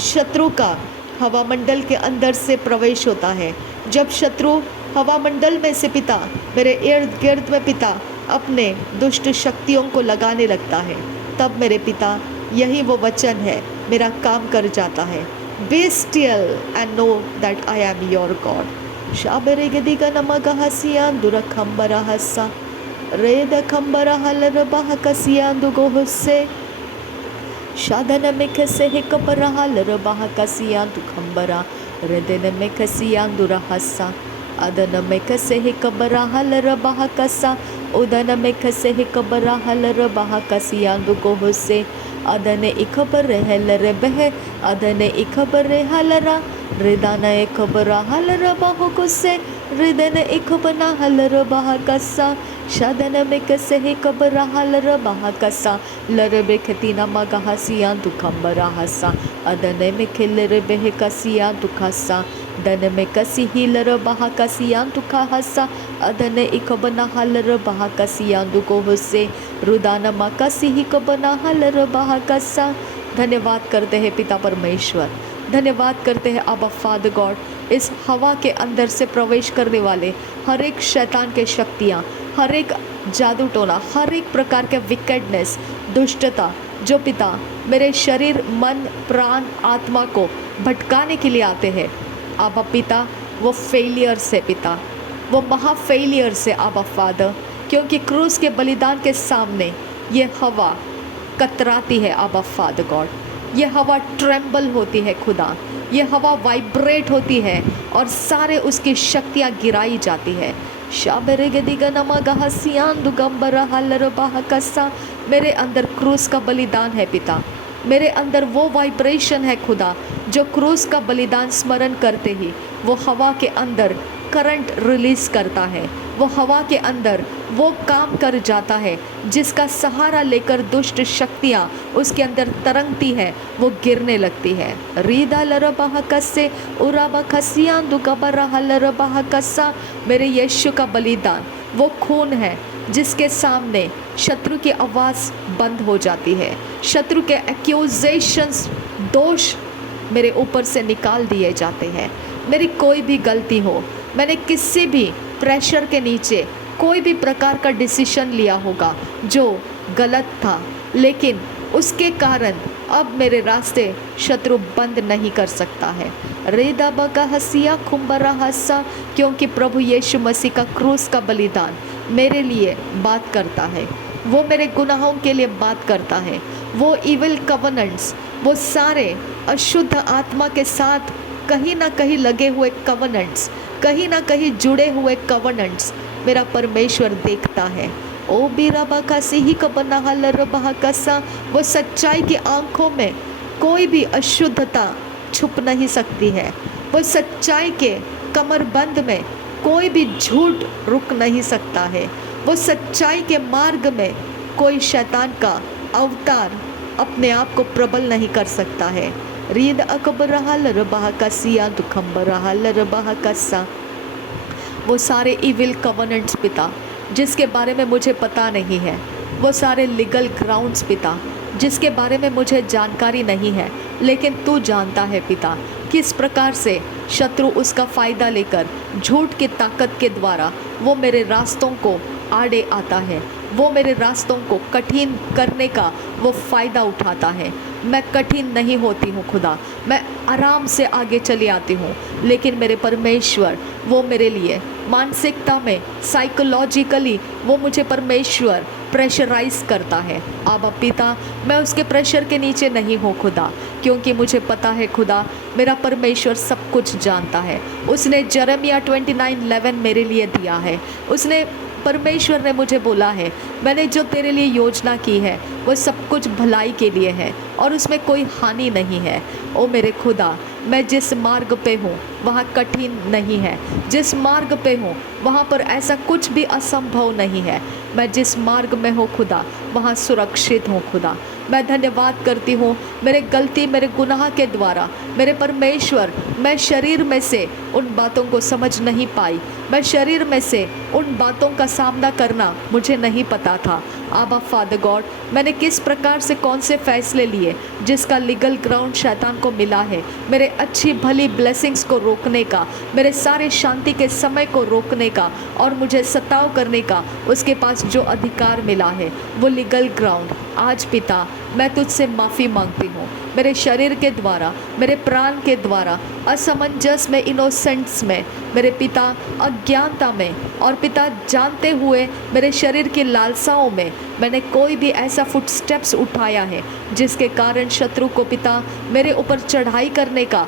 शत्रु का हवामंडल के अंदर से प्रवेश होता है, जब शत्रु हवामंडल में से पिता मेरे इर्द गिर्द में पिता अपने दुष्ट शक्तियों को लगाने लगता है, तब मेरे पिता यही वो वचन है मेरा काम कर जाता है। Be still and know that I am your God. शाबरे गदिगा नमगा हसियान दुरखंबरा हस्सा रेद खंबरा हलर बह कसियान दुगो हुस्से शादन में खसे हिकबरा हलर बह कसियान दुखंबरा रेदन में खसियान दुरा हस्सा अदन में खसे हिकबरा हलर बह कसा उदन में खसे हिकबरा हलर बह कसियान दुगो हुस्से अदने इखबर हलर बह अदने इखबर हलरा रिदाना इखबरा हलर बाहु कुसे रिदन इखबना हलर बाह कसा शदन में कसे हिकबरा हलर बाह कसा लर बेखतीना मगा हसिया दुखंबरा हसा अदने में खिलर बेह कसिया दुखसा दन में कसी हिलर बाह कसिया दुखा हसा अदने इखबना हलर बाह कसिया दुको हुसे रुदाना मा कसी हिकबना हलर बाह कसा। धन्यवाद करते हैं पिता परमेश्वर, धन्यवाद करते हैं आबा फादर गॉड। इस हवा के अंदर से प्रवेश करने वाले हर एक शैतान के शक्तियाँ, हर एक जादू टोना, हर एक प्रकार के विकेडनेस, दुष्टता जो पिता मेरे शरीर, मन, प्राण, आत्मा को भटकाने के लिए आते हैं, आबा पिता वो फेलियर से पिता, वो महा फेलियर से आबा फादर, क्योंकि क्रूस के बलिदान के सामने ये हवा कतराती है आबा फादर गॉड, ये हवा ट्रेम्बल होती है खुदा, ये हवा वाइब्रेट होती है और सारे उसकी शक्तियाँ गिराई जाती है। शाबरेगदिगनमगहसियान दुगंबरा हलर बाह कसा। मेरे अंदर क्रूस का बलिदान है पिता, मेरे अंदर वो वाइब्रेशन है खुदा जो क्रूस का बलिदान स्मरण करते ही वो हवा के अंदर करंट रिलीज करता है, वो हवा के अंदर वो काम कर जाता है जिसका सहारा लेकर दुष्ट शक्तियाँ उसके अंदर तरंगती है, वो गिरने लगती है। रीदा लरबाह कस्से उराबा खसिया दुकबरा लरबाह कस्सा। मेरे यीशु का बलिदान वो खून है जिसके सामने शत्रु की आवाज़ बंद हो जाती है, शत्रु के एक्यूजेशंस, दोष मेरे ऊपर से निकाल दिए जाते हैं। मेरी कोई भी गलती हो, मैंने किसी भी प्रेशर के नीचे कोई भी प्रकार का डिसीजन लिया होगा जो गलत था, लेकिन उसके कारण अब मेरे रास्ते शत्रु बंद नहीं कर सकता है। रेदा बका हसिया खुम्बरा हस्सा, क्योंकि प्रभु यीशु मसीह का क्रूस का बलिदान मेरे लिए बात करता है, वो मेरे गुनाहों के लिए बात करता है। वो इविल कवनेंट्स, वो सारे अशुद्ध आत्मा के साथ कहीं ना कहीं लगे हुए कवनेंट्स, कहीं ना कहीं जुड़े हुए कवनेंट्स मेरा परमेश्वर देखता है। ओ बीरा बकासी ही कबना हलर बहकसा, वो सच्चाई की आंखों में कोई भी अशुद्धता छुप नहीं सकती है, वो सच्चाई के कमरबंद में कोई भी झूठ रुक नहीं सकता है, वो सच्चाई के मार्ग में कोई शैतान का अवतार अपने आप को प्रबल नहीं कर सकता है। रीद अकबरहा लरबाह कसिया दुखम्बरहा लरबाह कस्सा। वो सारे इविल कवनेंट्स पिता जिसके बारे में मुझे पता नहीं है, वो सारे लीगल ग्राउंड्स पिता जिसके बारे में मुझे जानकारी नहीं है, लेकिन तू जानता है पिता किस प्रकार से शत्रु उसका फ़ायदा लेकर झूठ की ताकत के द्वारा वो मेरे रास्तों को आड़े आता है, वो मेरे रास्तों को कठिन करने का वो फ़ायदा उठाता है। मैं कठिन नहीं होती हूँ खुदा, मैं आराम से आगे चली आती हूँ, लेकिन मेरे परमेश्वर वो मेरे लिए मानसिकता में, साइकोलॉजिकली वो मुझे परमेश्वर प्रेशराइज करता है। आबा पिता, मैं उसके प्रेशर के नीचे नहीं हूँ खुदा, क्योंकि मुझे पता है खुदा मेरा परमेश्वर सब कुछ जानता है। उसने जरमिया 29:11 मेरे लिए दिया है। उसने परमेश्वर ने मुझे बोला है, मैंने जो तेरे लिए योजना की है वो सब कुछ भलाई के लिए है और उसमें कोई हानि नहीं है। ओ मेरे खुदा, मैं जिस मार्ग पे हूँ वहाँ कठिन नहीं है, जिस मार्ग पे हूँ वहाँ पर ऐसा कुछ भी असंभव नहीं है। मैं जिस मार्ग में हूँ खुदा वहाँ सुरक्षित हूँ खुदा। मैं धन्यवाद करती हूँ मेरे गलती, मेरे गुनाह के द्वारा मेरे परमेश्वर, मैं शरीर में से उन बातों को समझ नहीं पाई, मैं शरीर में से उन बातों का सामना करना मुझे नहीं पता था। आबा फादर गॉड, मैंने किस प्रकार से कौन से फैसले लिए जिसका लीगल ग्राउंड शैतान को मिला है मेरे अच्छी भली ब्लेसिंग्स को रोकने का, मेरे सारे शांति के समय को रोकने का और मुझे सताव करने का उसके पास जो अधिकार मिला है वो लीगल ग्राउंड आज पिता मैं तुझसे माफ़ी मांगती हूँ। मेरे शरीर के द्वारा, मेरे प्राण के द्वारा, असमंजस में, इनोसेंट्स में, मेरे पिता अज्ञानता में और पिता जानते हुए मेरे शरीर की लालसाओं में मैंने कोई भी ऐसा फुटस्टेप्स उठाया है जिसके कारण शत्रु को पिता मेरे ऊपर चढ़ाई करने का,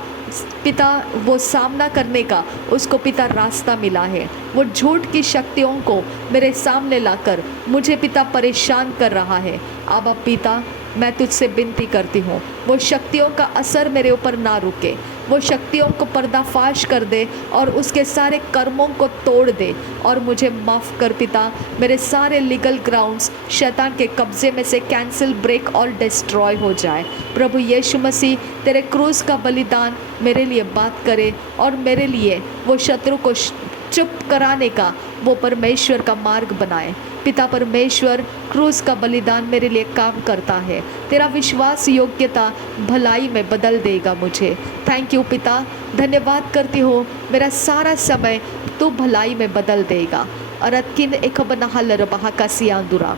पिता वो सामना करने का उसको पिता रास्ता मिला है। वो झूठ की शक्तियों को मेरे सामने लाकर मुझे पिता परेशान कर रहा है। आबा पिता, मैं तुझसे विनती करती हूँ वो शक्तियों का असर मेरे ऊपर ना रुके, वो शक्तियों को पर्दाफाश कर दे और उसके सारे कर्मों को तोड़ दे और मुझे माफ़ कर पिता। मेरे सारे लीगल ग्राउंड्स शैतान के कब्ज़े में से कैंसिल, ब्रेक और डिस्ट्रॉय हो जाए। प्रभु यीशु मसीह तेरे क्रूस का बलिदान मेरे लिए बात करे और मेरे लिए वो शत्रु को चुप कराने का वो परमेश्वर का मार्ग बनाए। पिता परमेश्वर, क्रूस का बलिदान मेरे लिए काम करता है। तेरा विश्वास योग्यता भलाई में बदल देगा मुझे। थैंक यू पिता, धन्यवाद करती हूँ। मेरा सारा समय तू भलाई में बदल देगा। अरतकिन एक बनहल रबहा का सियांदुरा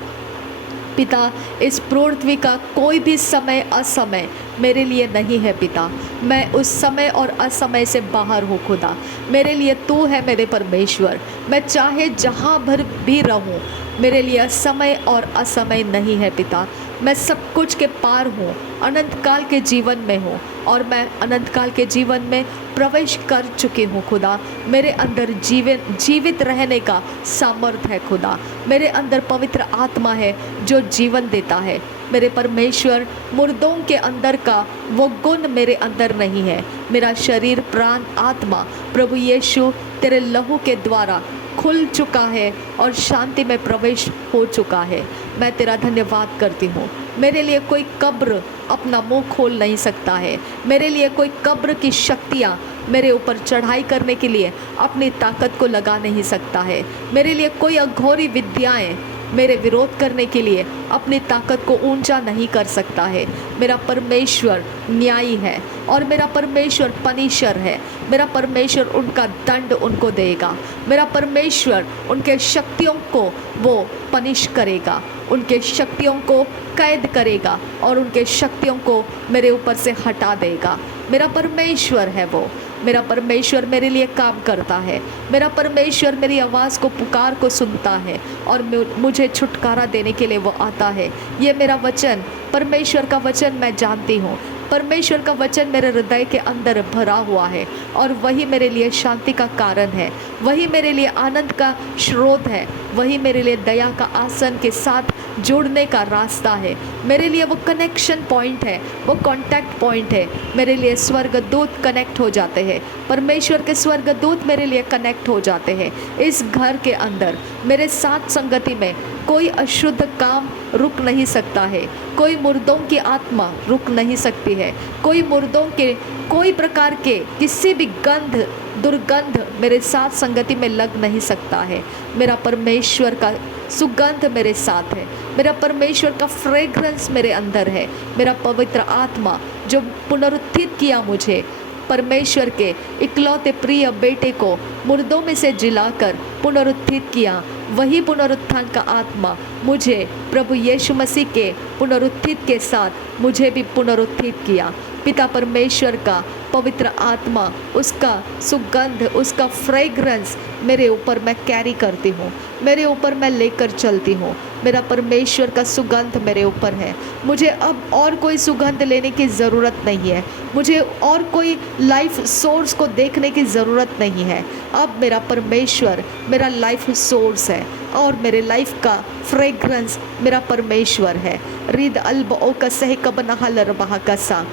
पिता, इस पृथ्वी का कोई भी समय असमय मेरे लिए नहीं है पिता। मैं उस समय और असमय से बाहर हूँ खुदा। मेरे लिए तू है मेरे परमेश्वर। मैं चाहे जहाँ भर भी रहूँ, मेरे लिए समय और असमय नहीं है पिता। मैं सब कुछ के पार हूँ, अनंत काल के जीवन में हूँ और मैं अनंत काल के जीवन में प्रवेश कर चुकी हूँ खुदा। मेरे अंदर जीवित रहने का सामर्थ्य है खुदा। मेरे अंदर पवित्र आत्मा है जो जीवन देता है। मेरे परमेश्वर, मुर्दों के अंदर का वो गुण मेरे अंदर नहीं है। मेरा शरीर, प्राण, आत्मा प्रभु यीशु तेरे लहू के द्वारा खुल चुका है और शांति में प्रवेश हो चुका है। मैं तेरा धन्यवाद करती हूँ। मेरे लिए कोई कब्र अपना मुंह खोल नहीं सकता है। मेरे लिए कोई कब्र की शक्तियाँ मेरे ऊपर चढ़ाई करने के लिए अपनी ताकत को लगा नहीं सकता है। मेरे लिए कोई अघोरी विद्याएं मेरे विरोध करने के लिए अपनी ताकत को ऊंचा नहीं कर सकता है। मेरा परमेश्वर न्यायी है और मेरा परमेश्वर पनिशर है। मेरा परमेश्वर उनका दंड उनको देगा। मेरा परमेश्वर उनके शक्तियों को वो पनिश करेगा, उनके शक्तियों को कैद करेगा और उनके शक्तियों को मेरे ऊपर से हटा देगा। मेरा परमेश्वर है वो। मेरा परमेश्वर मेरे लिए काम करता है। मेरा परमेश्वर मेरी आवाज़ को, पुकार को सुनता है और मुझे छुटकारा देने के लिए वो आता है। ये मेरा वचन, परमेश्वर का वचन मैं जानती हूँ। परमेश्वर का वचन मेरे हृदय के अंदर भरा हुआ है और वही मेरे लिए शांति का कारण है, वही मेरे लिए आनंद का स्रोत है, वही मेरे लिए दया का आसन के साथ जुड़ने का रास्ता है। मेरे लिए वो कनेक्शन पॉइंट है, वो कांटेक्ट पॉइंट है। मेरे लिए स्वर्गदूत कनेक्ट हो जाते हैं, परमेश्वर के स्वर्गदूत मेरे लिए कनेक्ट हो जाते हैं। इस घर के अंदर मेरे साथ संगति में कोई अशुद्ध काम रुक नहीं सकता है, कोई मुर्दों की आत्मा रुक नहीं सकती है, कोई मुर्दों के कोई प्रकार के किसी भी गंध, दुर्गंध मेरे साथ संगति में लग नहीं सकता है। मेरा परमेश्वर का सुगंध मेरे साथ है, मेरा परमेश्वर का फ्रेग्रेंस मेरे अंदर है। मेरा पवित्र आत्मा जो पुनरुत्थित किया मुझे, परमेश्वर के इकलौते प्रिय बेटे को मुर्दों में से जिलाकर पुनरुत्थित किया, वही पुनरुत्थान का आत्मा मुझे प्रभु यीशु मसीह के पुनरुत्थित के साथ मुझे भी पुनरुत्थित किया। पिता परमेश्वर का पवित्र आत्मा, उसका सुगंध, उसका फ्रेग्रेंस मेरे ऊपर मैं कैरी करती हूँ, मेरे ऊपर मैं लेकर चलती हूँ। मेरा परमेश्वर का सुगंध मेरे ऊपर है। मुझे अब और कोई सुगंध लेने की ज़रूरत नहीं है, मुझे और कोई लाइफ सोर्स को देखने की ज़रूरत नहीं है। अब मेरा परमेश्वर मेरा लाइफ सोर्स है और मेरे लाइफ का फ्रेग्रेंस मेरा परमेश्वर है। रिद अल्ब ओ का सह कबना हलर बहा का सा,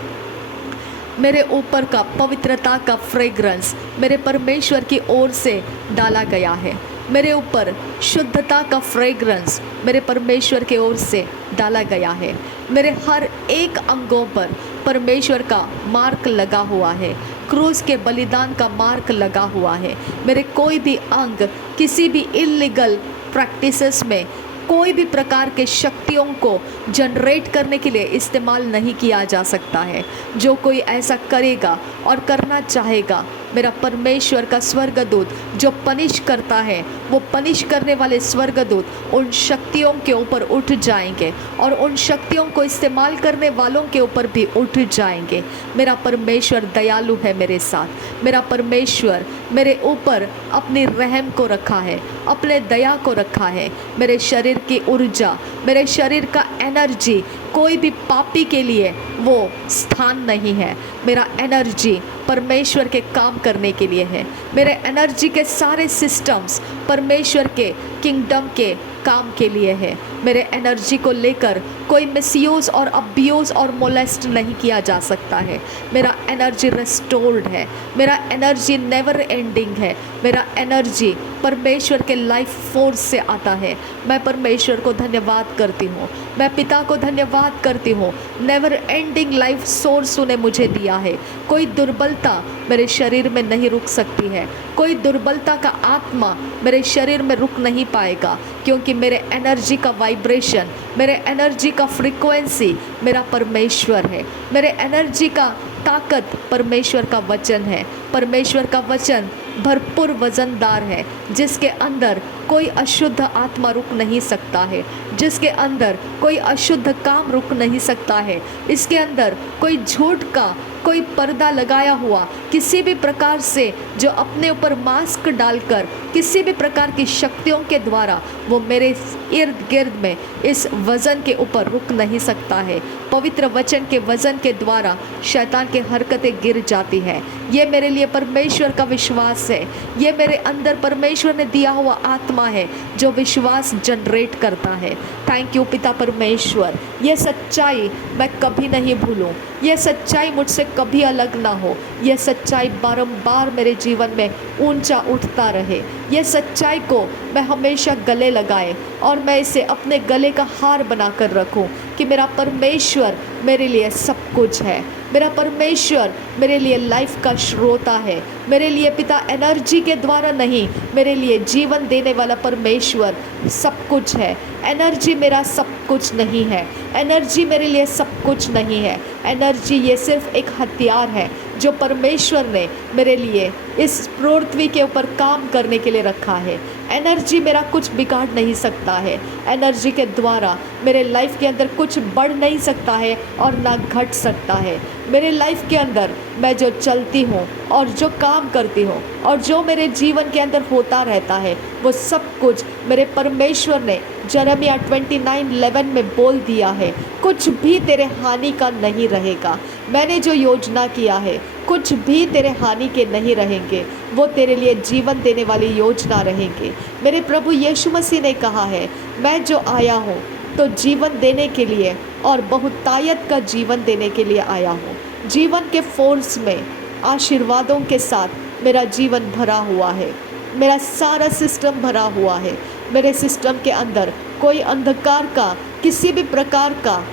मेरे ऊपर का पवित्रता का फ्रेग्रेंस मेरे परमेश्वर की ओर से डाला गया है। मेरे ऊपर शुद्धता का फ्रेग्रेंस मेरे परमेश्वर की ओर से डाला गया है। मेरे हर एक अंगों पर परमेश्वर का मार्क लगा हुआ है, क्रूस के बलिदान का मार्क लगा हुआ है। मेरे कोई भी अंग किसी भी इल्लीगल प्रैक्टिसेस में कोई भी प्रकार के शक्तियों को जनरेट करने के लिए इस्तेमाल नहीं किया जा सकता है। जो कोई ऐसा करेगा और करना चाहेगा, मेरा परमेश्वर का स्वर्गदूत जो पनिश करता है, वो पनिश करने वाले स्वर्गदूत उन शक्तियों के ऊपर उठ जाएंगे और उन शक्तियों को इस्तेमाल करने वालों के ऊपर भी उठ जाएंगे। मेरा परमेश्वर दयालु है मेरे साथ। मेरा परमेश्वर मेरे ऊपर अपनी रहम को रखा है, अपने दया को रखा है। मेरे शरीर की ऊर्जा, मेरे शरीर का एनर्जी कोई भी पापी के लिए वो स्थान नहीं है। मेरा एनर्जी परमेश्वर के काम करने के लिए है। मेरे एनर्जी के सारे सिस्टम्स परमेश्वर के किंगडम के काम के लिए है। मेरे एनर्जी को लेकर कोई मिसयूज़ और अब्यूज़ और मोलेस्ट नहीं किया जा सकता है। मेरा एनर्जी रेस्टोर्ड है, मेरा एनर्जी नेवर एंडिंग है। मेरा एनर्जी परमेश्वर के लाइफ फोर्स से आता है। मैं परमेश्वर को धन्यवाद करती हूँ, मैं पिता को धन्यवाद करती हूँ। नेवर एंडिंग लाइफ सोर्स उन्हें मुझे दिया है। कोई दुर्बलता मेरे शरीर में नहीं रुक सकती है, कोई दुर्बलता का आत्मा मेरे शरीर में रुक नहीं पाएगा, क्योंकि मेरे एनर्जी का वाइब्रेशन, मेरे एनर्जी का फ्रीक्वेंसी मेरा परमेश्वर है। मेरे एनर्जी का ताकत परमेश्वर का वचन है। परमेश्वर का वचन भरपूर वजनदार है, जिसके अंदर कोई अशुद्ध आत्मा रुक नहीं सकता है, जिसके अंदर कोई अशुद्ध काम रुक नहीं सकता है। इसके अंदर कोई झूठ का कोई पर्दा लगाया हुआ किसी भी प्रकार से जो अपने ऊपर मास्क डालकर किसी भी प्रकार की शक्तियों के द्वारा वो मेरे इर्द गिर्द में इस वज़न के ऊपर रुक नहीं सकता है। पवित्र वचन के वज़न के द्वारा शैतान की हरकतें गिर जाती है। ये मेरे लिए परमेश्वर का विश्वास है। ये मेरे अंदर परमेश्वर ने दिया हुआ आत्मा है जो विश्वास जनरेट करता है। थैंक यू पिता परमेश्वर। ये सच्चाई मैं कभी नहीं भूलूं। ये सच्चाई मुझसे कभी अलग ना हो। ये सच्चाई बारंबार मेरे जीवन में ऊंचा उठता रहे। ये सच्चाई को मैं हमेशा गले लगाए और मैं इसे अपने गले का हार बनाकर रखूं कि मेरा परमेश्वर मेरे लिए सब कुछ है। मेरा परमेश्वर मेरे लिए लाइफ का श्रोता है। मेरे लिए पिता एनर्जी के द्वारा नहीं, मेरे लिए जीवन देने वाला परमेश्वर सब कुछ है। एनर्जी मेरा सब कुछ नहीं है। एनर्जी मेरे लिए सब कुछ नहीं है। एनर्जी ये सिर्फ एक हथियार है जो परमेश्वर ने मेरे लिए इस पृथ्वी के ऊपर काम करने के लिए रखा है। एनर्जी मेरा कुछ बिगाड़ नहीं सकता है। एनर्जी के द्वारा मेरे लाइफ के अंदर कुछ बढ़ नहीं सकता है और ना घट सकता है। मेरे लाइफ के अंदर मैं जो चलती हूँ और जो काम करती हूँ और जो मेरे जीवन के अंदर होता रहता है वो सब कुछ मेरे परमेश्वर ने यिर्मयाह 29:11 में बोल दिया है। कुछ भी तेरे हानि का नहीं रहेगा। मैंने जो योजना किया है कुछ भी तेरे हानि के नहीं रहेंगे। वो तेरे लिए जीवन देने वाली योजना रहेंगे। मेरे प्रभु यीशु मसीह ने कहा है, मैं जो आया हूँ तो जीवन देने के लिए और बहुतायत का जीवन देने के लिए आया हूँ। जीवन के फोर्स में आशीर्वादों के साथ मेरा जीवन भरा हुआ है। मेरा सारा सिस्टम भरा हुआ है। मेरे सिस्टम के अंदर कोई अंधकार का किसी भी प्रकार का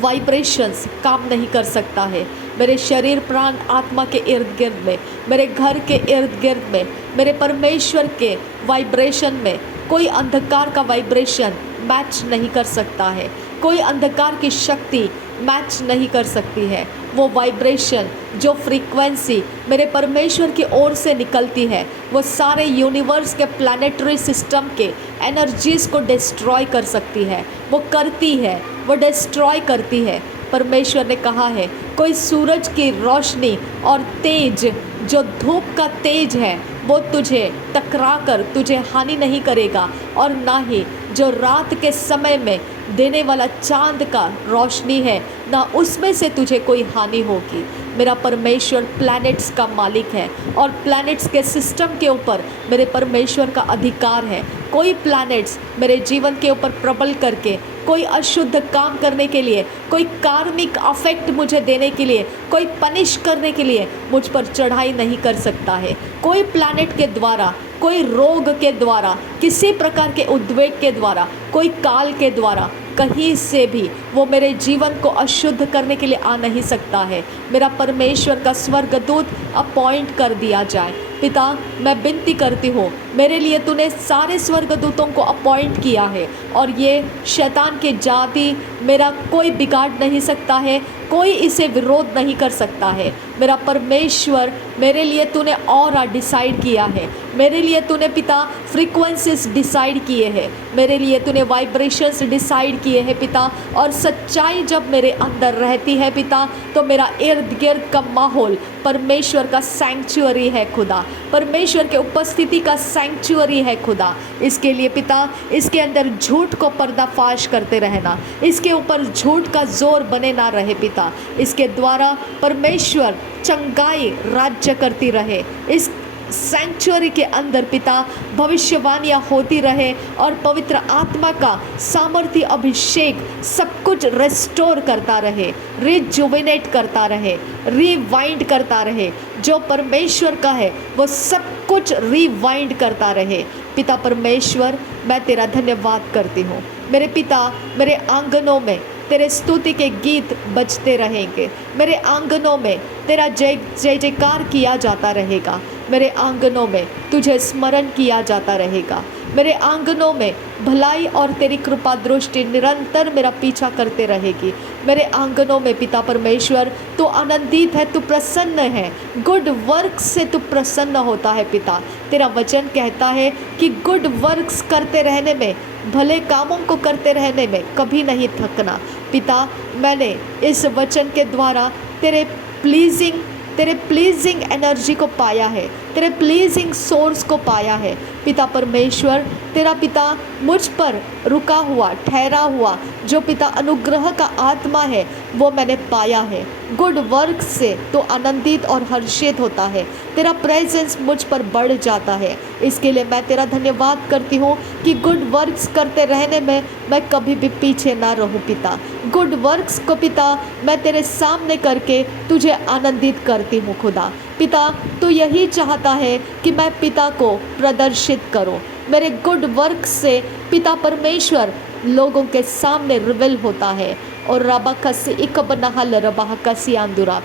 वाइब्रेशंस काम नहीं कर सकता है। मेरे शरीर प्राण आत्मा के इर्द गिर्द में, मेरे घर के इर्द गिर्द में, मेरे परमेश्वर के वाइब्रेशन में कोई अंधकार का वाइब्रेशन मैच नहीं कर सकता है। कोई अंधकार की शक्ति मैच नहीं कर सकती है। वो वाइब्रेशन, जो फ्रीक्वेंसी मेरे परमेश्वर की ओर से निकलती है वो सारे यूनिवर्स के प्लैनेटरी सिस्टम के एनर्जीज़ को डिस्ट्रॉय कर सकती है। वो करती है, वो डिस्ट्रॉय करती है। परमेश्वर ने कहा है, कोई सूरज की रोशनी और तेज, जो धूप का तेज है, वो तुझे टकरा कर तुझे हानि नहीं करेगा, और ना ही जो रात के समय में देने वाला चांद का रोशनी है, ना उसमें से तुझे कोई हानि होगी। मेरा परमेश्वर प्लैनेट्स का मालिक है और प्लैनेट्स के सिस्टम के ऊपर मेरे परमेश्वर का अधिकार है। कोई प्लैनेट्स मेरे जीवन के ऊपर प्रबल करके कोई अशुद्ध काम करने के लिए, कोई कार्मिक अफेक्ट मुझे देने के लिए, कोई पनिश करने के लिए मुझ पर चढ़ाई नहीं कर सकता है। कोई प्लैनेट के द्वारा, कोई रोग के द्वारा, किसी प्रकार के उद्वेग के द्वारा, कोई काल के द्वारा कहीं से भी वो मेरे जीवन को अशुद्ध करने के लिए आ नहीं सकता है। मेरा परमेश्वर का स्वर्गदूत अपॉइंट कर दिया जाए। पिता, मैं विनती करती हूँ, मेरे लिए तूने सारे स्वर्गदूतों को अपॉइंट किया है और ये शैतान के जाति मेरा कोई बिगाड़ नहीं सकता है, कोई इसे विरोध नहीं कर सकता है। मेरा परमेश्वर, मेरे लिए तूने ऑरा डिसाइड किया है, मेरे लिए तूने पिता फ्रीक्वेंसीज डिसाइड किए हैं, मेरे लिए तूने वाइब्रेशंस डिसाइड किए हैं पिता। और सच्चाई जब मेरे अंदर रहती है पिता, तो मेरा इर्द गिर्द का माहौल परमेश्वर का सैंक्चुअरी है खुदा, परमेश्वर के उपस्थिति का सैंक्चुअरी है खुदा। इसके लिए पिता, इसके अंदर झूठ को पर्दाफाश करते रहना, इसके ऊपर झूठ का जोर बने ना रहे पिता। इसके द्वारा परमेश्वर चंगाई राज्य करती रहे। इस सैंक्चुअरी के अंदर पिता भविष्यवाणियाँ होती रहे और पवित्र आत्मा का सामर्थ्य अभिषेक सब कुछ रेस्टोर करता रहे, रिजुविनेट करता रहे, रिवाइंड करता रहे। जो परमेश्वर का है वो सब कुछ रिवाइंड करता रहे। पिता परमेश्वर, मैं तेरा धन्यवाद करती हूँ। मेरे पिता, मेरे आंगनों में तेरे स्तुति के गीत बजते रहेंगे। मेरे आंगनों में तेरा जय जय जयकार किया जाता रहेगा। मेरे आंगनों में तुझे स्मरण किया जाता रहेगा। मेरे आंगनों में भलाई और तेरी कृपा दृष्टि निरंतर मेरा पीछा करते रहेगी। मेरे आंगनों में पिता परमेश्वर तू आनंदित है, तू प्रसन्न है, गुड वर्क से तू प्रसन्न होता है पिता। तेरा वचन कहता है कि गुड वर्क्स करते रहने में, भले कामों को करते रहने में कभी नहीं थकना। पिता, मैंने इस वचन के द्वारा तेरे प्लीजिंग एनर्जी को पाया है, तेरे प्लीजिंग सोर्स को पाया है। पिता परमेश्वर, तेरा पिता मुझ पर रुका हुआ, ठहरा हुआ जो पिता अनुग्रह का आत्मा है वो मैंने पाया है। गुड वर्क से तो आनंदित और हर्षित होता है, तेरा प्रेजेंस मुझ पर बढ़ जाता है। इसके लिए मैं तेरा धन्यवाद करती हूँ कि गुड वर्क्स करते रहने में मैं कभी भी पीछे ना रहूँ पिता। गुड वर्क्स को पिता मैं तेरे सामने करके तुझे आनंदित करती हूँ खुदा। पिता तू यही चाहता है कि मैं पिता को प्रदर्शित करूँ। मेरे गुड वर्क से पिता परमेश्वर लोगों के सामने रिवील होता है। और रबा कसी इक बनहल रबा कसी आंदुरा,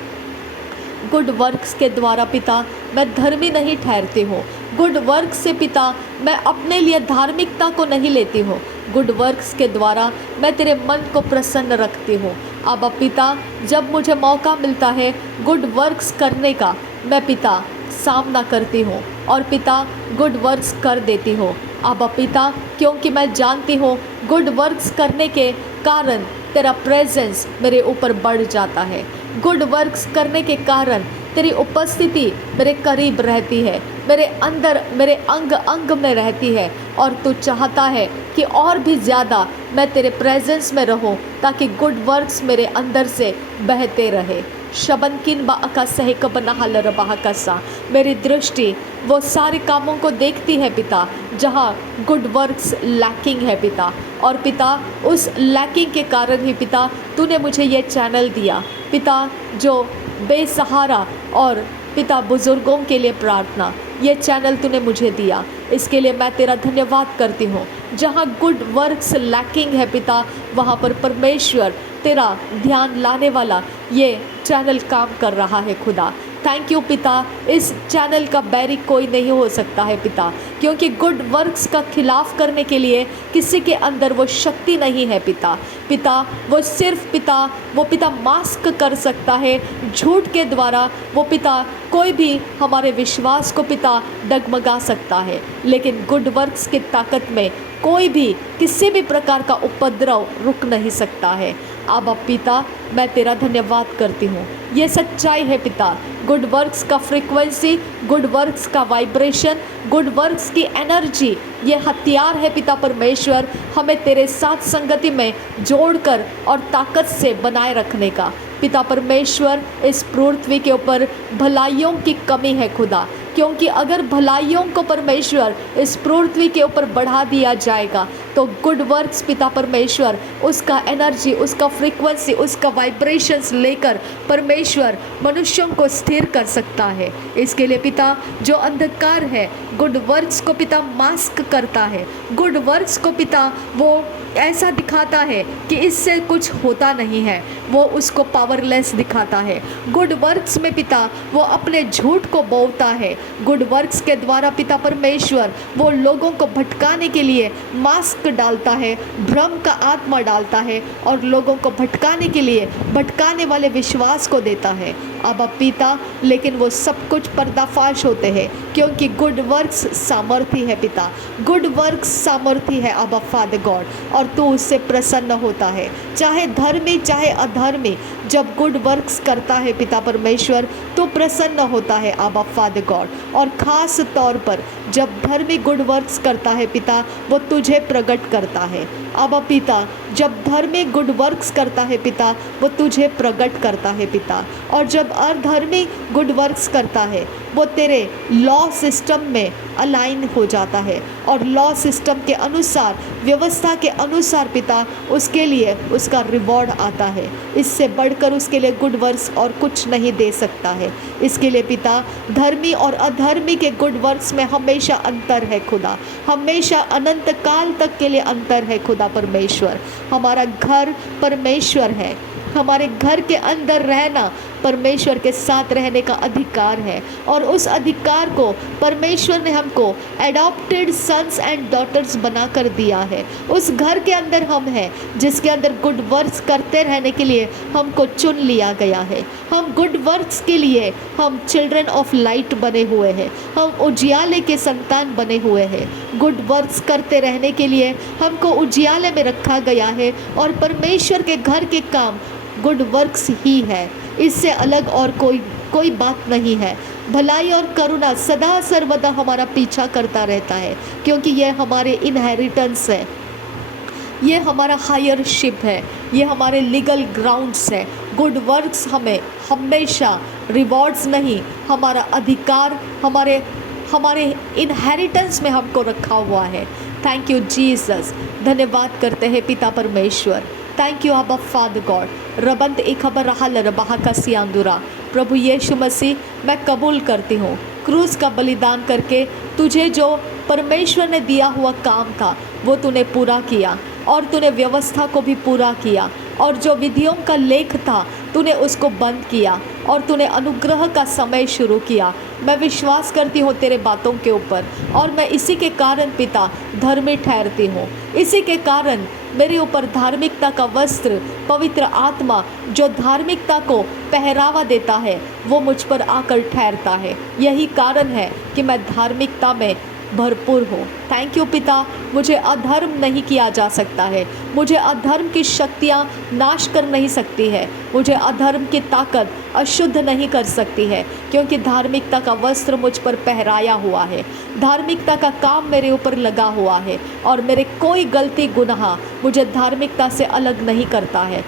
गुड वर्क्स के द्वारा पिता मैं धर्मी नहीं ठहरती हूँ। गुड वर्क से पिता मैं अपने लिए धार्मिकता को नहीं लेती हूँ। गुड वर्क्स के द्वारा मैं तेरे मन को प्रसन्न रखती हूँ। अब पिता जब मुझे मौका मिलता है गुड वर्क्स करने का, मैं पिता सामना करती हूँ और पिता गुड वर्क्स कर देती हूँ। अब पिता क्योंकि मैं जानती हूँ गुड वर्क्स करने के कारण तेरा प्रेजेंस मेरे ऊपर बढ़ जाता है। गुड वर्क्स करने के कारण तेरी उपस्थिति मेरे करीब रहती है, मेरे अंदर, मेरे अंग अंग में रहती है। और तू चाहता है कि और भी ज़्यादा मैं तेरे प्रेजेंस में रहूं ताकि गुड वर्क्स मेरे अंदर से बहते रहे। शबनकिन बाका सहक बनहल रबाहकसा, मेरी दृष्टि वो सारे कामों को देखती है पिता जहाँ गुड वर्क्स लैकिंग है पिता। और पिता उस लैकिंग के कारण ही पिता तूने मुझे ये चैनल दिया पिता, जो बेसहारा और पिता बुज़ुर्गों के लिए प्रार्थना, ये चैनल तूने मुझे दिया। इसके लिए मैं तेरा धन्यवाद करती हूँ। जहाँ गुड वर्क्स लैकिंग है पिता, वहाँ पर परमेश्वर तेरा ध्यान लाने वाला ये चैनल काम कर रहा है खुदा। थैंक यू पिता। इस चैनल का बैरी कोई नहीं हो सकता है पिता, क्योंकि गुड वर्क्स का खिलाफ करने के लिए किसी के अंदर वो शक्ति नहीं है पिता। पिता वो सिर्फ पिता वो पिता मास्क कर सकता है झूठ के द्वारा। वो पिता कोई भी हमारे विश्वास को पिता डगमगा सकता है, लेकिन गुड वर्क्स की ताकत में कोई भी किसी भी प्रकार का उपद्रव रुक नहीं सकता है। अब पिता मैं तेरा धन्यवाद करती हूँ। ये सच्चाई है पिता। गुड वर्क्स का फ्रीक्वेंसी, गुड वर्क्स का वाइब्रेशन, गुड वर्क्स की एनर्जी, ये हथियार है पिता परमेश्वर हमें तेरे साथ संगति में जोड़कर और ताकत से बनाए रखने का। पिता परमेश्वर इस पृथ्वी के ऊपर भलाइयों की कमी है खुदा, क्योंकि अगर भलाइयों को परमेश्वर इस पृथ्वी के ऊपर बढ़ा दिया जाएगा तो गुड वर्क्स पिता परमेश्वर उसका एनर्जी, उसका फ्रीक्वेंसी, उसका वाइब्रेशंस लेकर परमेश्वर मनुष्यों को स्थिर कर सकता है। इसके लिए पिता जो अंधकार है गुड वर्क्स को पिता मास्क करता है। गुड वर्क्स को पिता वो ऐसा दिखाता है कि इससे कुछ होता नहीं है, वो उसको पावरलेस दिखाता है। गुड वर्क्स में पिता वो अपने झूठ को बोलता है। गुड वर्क्स के द्वारा पिता परमेश्वर वो लोगों को भटकाने के लिए मास्क डालता है, भ्रम का आत्मा डालता है और लोगों को भटकाने के लिए भटकाने वाले विश्वास को देता है। अब पिता लेकिन वो सब कुछ पर्दाफाश होते हैं, क्योंकि गुड वर्क्स सामर्थी है पिता। गुड वर्क्स सामर्थी है अब फादर गॉड, और तू उससे प्रसन्न होता है, चाहे धर्मी चाहे अधर्मी। जब गुड वर्क्स करता है पिता परमेश्वर तो प्रसन्न होता है अब फादर गॉड। और ख़ास तौर पर जब धर्मी गुड वर्क्स करता है पिता वो तुझे प्रकट करता है। अब पिता जब धर्मी गुड वर्क्स करता है पिता वो तुझे प्रकट करता है पिता। और जब अधर्मी गुड वर्क्स करता है वो तेरे लॉ सिस्टम में अलाइन हो जाता है, और लॉ सिस्टम के अनुसार, व्यवस्था के अनुसार पिता उसके लिए उसका रिवॉर्ड आता है। इससे बढ़कर उसके लिए गुड वर्क्स और कुछ नहीं दे सकता है। इसके लिए पिता धर्मी और अधर्मी के गुड वर्क्स में हमेशा अंतर है खुदा, हमेशा अनंत काल तक के लिए अंतर है खुदा परमेश्वर। हमारा घर परमेश्वर है, हमारे घर के अंदर रहना परमेश्वर के साथ रहने का अधिकार है, और उस अधिकार को परमेश्वर ने हमको एडॉप्टेड सन्स एंड डॉटर्स बनाकर दिया है। उस घर के अंदर हम हैं जिसके अंदर गुड वर्क्स करते रहने के लिए हमको चुन लिया गया है। हम गुड वर्क्स के लिए हम चिल्ड्रन ऑफ लाइट बने हुए हैं, हम उजियाले के संतान बने हुए हैं। गुड वर्क्स करते रहने के लिए हमको उजियाले में रखा गया है, और परमेश्वर के घर के काम गुड वर्क्स ही है। इससे अलग और कोई कोई बात नहीं है। भलाई और करुणा सदा सर्वदा हमारा पीछा करता रहता है, क्योंकि यह हमारे इनहेरिटेंस है, ये हमारा हायर शिप है, ये हमारे लीगल ग्राउंड्स है। गुड वर्क्स हमें हमेशा रिवॉर्ड्स नहीं, हमारा अधिकार, हमारे हमारे इनहेरिटेंस में हमको रखा हुआ है। Thank you Jesus. धन्यवाद करते हैं पिता परमेश्वर। थैंक यू अब्बा फादर गॉड। रबंत एक खबर रहा लरबहा का सियांदुरा। प्रभु यीशु मसीह, मैं कबूल करती हूँ क्रूस का बलिदान करके तुझे जो परमेश्वर ने दिया हुआ काम था वो तूने पूरा किया, और तूने व्यवस्था को भी पूरा किया, और जो विधियों का लेख था तूने उसको बंद किया, और तूने अनुग्रह का समय शुरू किया। मैं विश्वास करती हूँ तेरे बातों के ऊपर, और मैं इसी के कारण पिता धर्मी ठहरती हूँ। इसी के कारण मेरे ऊपर धार्मिकता का वस्त्र, पवित्र आत्मा जो धार्मिकता को पहरावा देता है, वो मुझ पर आकर ठहरता है। यही कारण है कि मैं धार्मिकता में भरपूर हो। थैंक यू पिता। मुझे अधर्म नहीं किया जा सकता है, मुझे अधर्म की शक्तियाँ नाश कर नहीं सकती है, मुझे अधर्म की ताकत अशुद्ध नहीं कर सकती है, क्योंकि धार्मिकता का वस्त्र मुझ पर पहराया हुआ है, धार्मिकता का काम मेरे ऊपर लगा हुआ है, और मेरे कोई गलती गुनाह मुझे धार्मिकता से अलग नहीं करता है।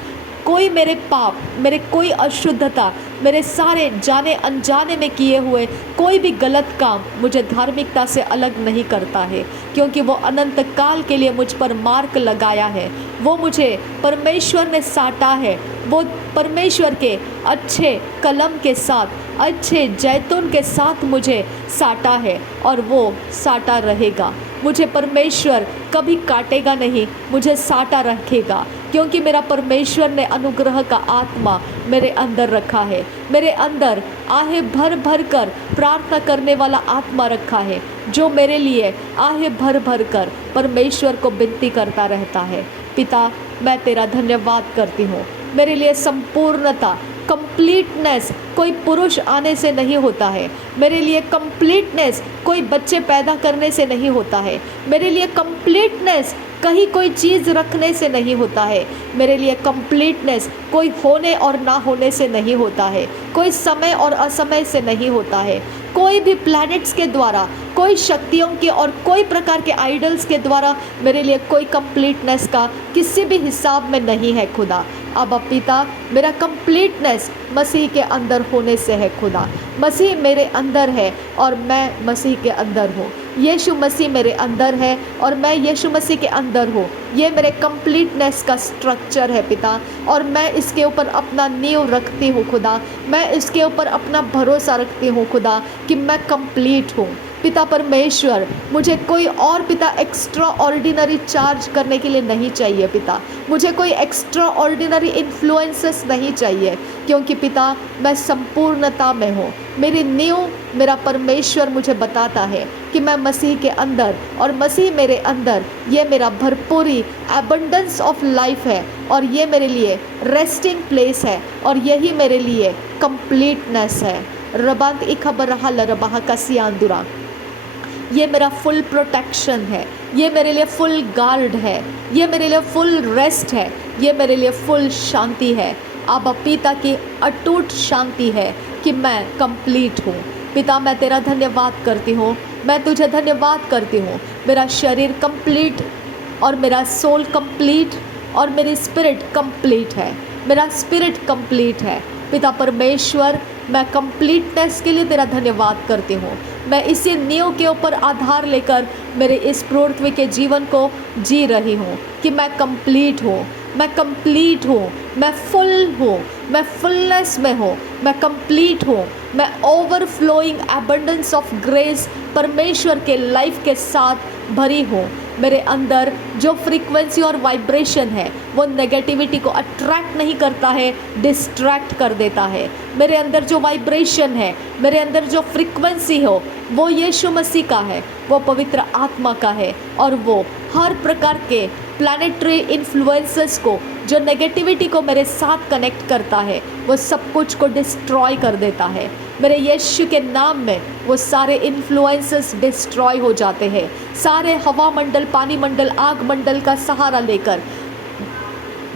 कोई मेरे पाप, मेरे कोई अशुद्धता, मेरे सारे जाने अनजाने में किए हुए कोई भी गलत काम मुझे धार्मिकता से अलग नहीं करता है, क्योंकि वो अनंत काल के लिए मुझ पर मार्क लगाया है। वो मुझे परमेश्वर ने साटा है, वो परमेश्वर के अच्छे कलम के साथ, अच्छे जैतून के साथ मुझे साटा है, और वो साटा रहेगा। मुझे परमेश्वर कभी काटेगा नहीं, मुझे साटा रखेगा, क्योंकि मेरा परमेश्वर ने अनुग्रह का आत्मा मेरे अंदर रखा है। मेरे अंदर आहे भर भर कर प्रार्थना करने वाला आत्मा रखा है, जो मेरे लिए आहे भर भर कर परमेश्वर को विनती करता रहता है। पिता, मैं तेरा धन्यवाद करती हूँ। मेरे लिए संपूर्णता, कंप्लीटनेस कोई पुरुष आने से नहीं होता है। मेरे लिए कंप्लीटनेस कोई बच्चे पैदा करने से नहीं होता है। मेरे लिए कंप्लीटनेस कहीं कोई चीज़ रखने से नहीं होता है। मेरे लिए कंप्लीटनेस कोई होने और ना होने से नहीं होता है, कोई समय और असमय से नहीं होता है, कोई भी प्लैनेट्स के द्वारा, कोई शक्तियों के और कोई प्रकार के आइडल्स के द्वारा मेरे लिए कोई कंप्लीटनेस का किसी भी हिसाब में नहीं है खुदा। अब पिता, मेरा कंप्लीटनेस मसीह के अंदर होने से है खुदा। मसीह मेरे अंदर है और मैं मसीह के अंदर हूँ। यीशु मसीह मेरे अंदर है और मैं यीशु मसीह के अंदर हूँ। ये मेरे कंप्लीटनेस का स्ट्रक्चर है पिता, और मैं इसके ऊपर अपना नींव रखती हूँ खुदा। मैं इसके ऊपर अपना भरोसा रखती हूँ खुदा कि मैं कंप्लीट हूँ। पिता परमेश्वर, मुझे कोई और पिता एक्स्ट्रा ऑर्डिनरी चार्ज करने के लिए नहीं चाहिए पिता। मुझे कोई एक्स्ट्रा ऑर्डिनरी इन्फ्लुएंसेस नहीं चाहिए, क्योंकि पिता मैं संपूर्णता में हूँ। मेरी नींव मेरा परमेश्वर मुझे बताता है कि मैं मसीह के अंदर और मसीह मेरे अंदर, ये मेरा भरपूरी एबंडेंस ऑफ लाइफ है, और ये मेरे लिए रेस्टिंग प्लेस है, और यही मेरे लिए कंप्लीटनेस है। रबांत इखबर रहा लरबाहा का सियांदुरा, ये मेरा फुल प्रोटेक्शन है, ये मेरे लिए फुल गार्ड है, ये मेरे लिए फुल रेस्ट है, ये मेरे लिए फुल शांति है। अब पिता की अटूट शांति है कि मैं कंप्लीट हूँ। पिता, मैं तेरा धन्यवाद करती हूँ, मैं तुझे धन्यवाद करती हूँ। मेरा शरीर कंप्लीट और मेरा सोल कंप्लीट और मेरी स्पिरिट कंप्लीट है, मेरा स्पिरिट कंप्लीट है। पिता परमेश्वर, मैं कंप्लीटनेस के लिए तेरा धन्यवाद करती हूँ। मैं इसी नींव के ऊपर आधार लेकर मेरे इस पृथ्वी के जीवन को जी रही हूँ कि मैं कंप्लीट हूँ, मैं कंप्लीट हूँ, मैं फुल हूँ, मैं फुलनेस में हूँ, मैं कंप्लीट हूँ, मैं ओवरफ्लोइंग एबंडेंस ऑफ ग्रेस परमेश्वर के लाइफ के साथ भरी हूँ। मेरे अंदर जो फ्रीक्वेंसी और वाइब्रेशन है वो नेगेटिविटी को अट्रैक्ट नहीं करता है, डिस्ट्रैक्ट कर देता है। मेरे अंदर जो वाइब्रेशन है, मेरे अंदर जो फ्रीक्वेंसी हो, वो यीशु मसीह का है, वो पवित्र आत्मा का है, और वो हर प्रकार के प्लैनेटरी इन्फ्लुएंसेस को, जो नेगेटिविटी को मेरे साथ कनेक्ट करता है, वो सब कुछ को डिस्ट्रॉय कर देता है। मेरे यीशु के नाम में वो सारे इन्फ्लुएंसेस डिस्ट्रॉय हो जाते हैं। सारे हवा मंडल, पानी मंडल, आग मंडल का सहारा लेकर,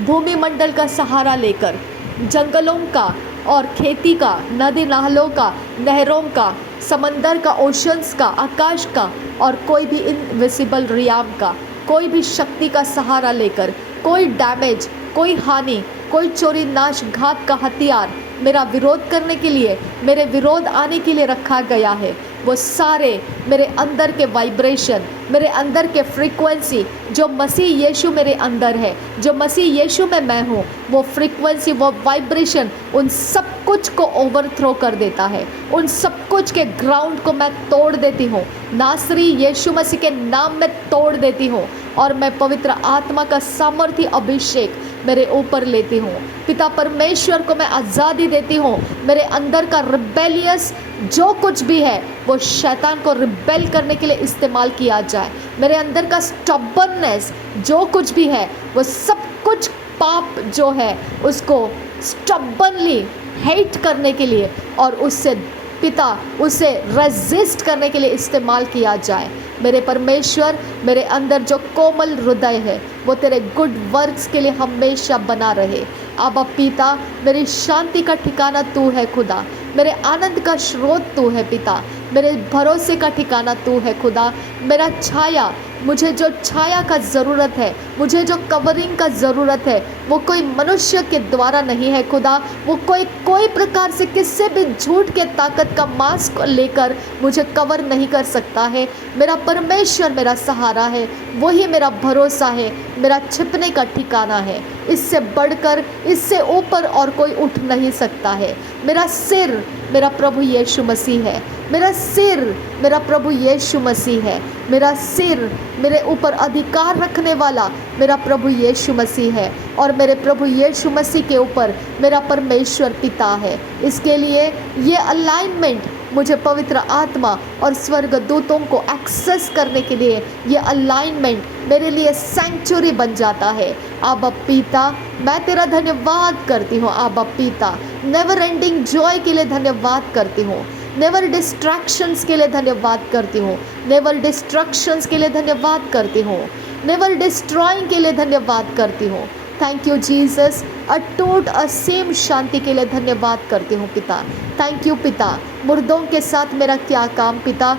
भूमि मंडल का सहारा लेकर, जंगलों का और खेती का, नदी नालों का, नहरों का, समंदर का, ओशंस का, आकाश का और कोई भी इनविजिबल रियाम का, कोई भी शक्ति का सहारा लेकर कोई डैमेज, कोई हानि, कोई चोरी, नाश, घात का हथियार मेरा विरोध करने के लिए, मेरे विरोध आने के लिए रखा गया है, वो सारे मेरे अंदर के वाइब्रेशन, मेरे अंदर के फ्रीक्वेंसी, जो मसीह यीशु मेरे अंदर है, जो मसीह यीशु में मैं हूँ, वो फ्रीक्वेंसी, वो वाइब्रेशन उन सब कुछ को ओवरथ्रो कर देता है। उन सब कुछ के ग्राउंड को मैं तोड़ देती हूँ, नासरी यीशु मसीह के नाम में तोड़ देती हूँ और मैं पवित्र आत्मा का सामर्थ्य अभिषेक मेरे ऊपर लेती हूँ। पिता परमेश्वर को मैं आज़ादी देती हूँ। मेरे अंदर का रिबेलियस जो कुछ भी है वो शैतान को रिबेल करने के लिए इस्तेमाल किया जाए। मेरे अंदर का स्टबर्ननेस जो कुछ भी है वो सब कुछ पाप जो है उसको स्टबर्नली हेट करने के लिए और उससे पिता उसे रेजिस्ट करने के लिए इस्तेमाल किया जाए। मेरे परमेश्वर, मेरे अंदर जो कोमल हृदय है वो तेरे गुड वर्क्स के लिए हमेशा बना रहे। आबा पिता, मेरी शांति का ठिकाना तू है खुदा, मेरे आनंद का स्रोत तू है पिता, मेरे भरोसे का ठिकाना तू है खुदा। मेरा छाया, मुझे जो छाया का ज़रूरत है, मुझे जो कवरिंग का ज़रूरत है वो कोई मनुष्य के द्वारा नहीं है खुदा, वो कोई प्रकार से किसी भी झूठ के ताकत का मास्क लेकर मुझे कवर नहीं कर सकता है। मेरा परमेश्वर मेरा सहारा है, वही मेरा भरोसा है, मेरा छिपने का ठिकाना है। इससे बढ़कर, इससे ऊपर और कोई उठ नहीं सकता है। मेरा सिर मेरा प्रभु यीशु मसीह है, मेरा सिर मेरा प्रभु यीशु मसीह है, मेरा सिर मेरे ऊपर अधिकार रखने वाला मेरा प्रभु यीशु मसीह है और मेरे प्रभु यीशु मसीह के ऊपर मेरा परमेश्वर पिता है। इसके लिए ये अलाइनमेंट मुझे पवित्र आत्मा और स्वर्गदूतों को एक्सेस करने के लिए ये अलाइनमेंट मेरे लिए सैंक्चुरी बन जाता है। आबा पिता, मैं तेरा धन्यवाद करती हूँ। आबा पिता, नेवर एंडिंग जॉय के लिए धन्यवाद करती हूँ, नेवर डिस्ट्रैक्शंस के लिए धन्यवाद करती हूँ, नेवर डिस्ट्रक्शंस के लिए धन्यवाद करती हूँ, नेवर डिस्ट्रॉइंग के लिए धन्यवाद करती हूँ। थैंक यू जीसस, अटूट असीम शांति के लिए धन्यवाद करती हूँ पिता। थैंक यू पिता। मुर्दों के साथ मेरा क्या काम पिता,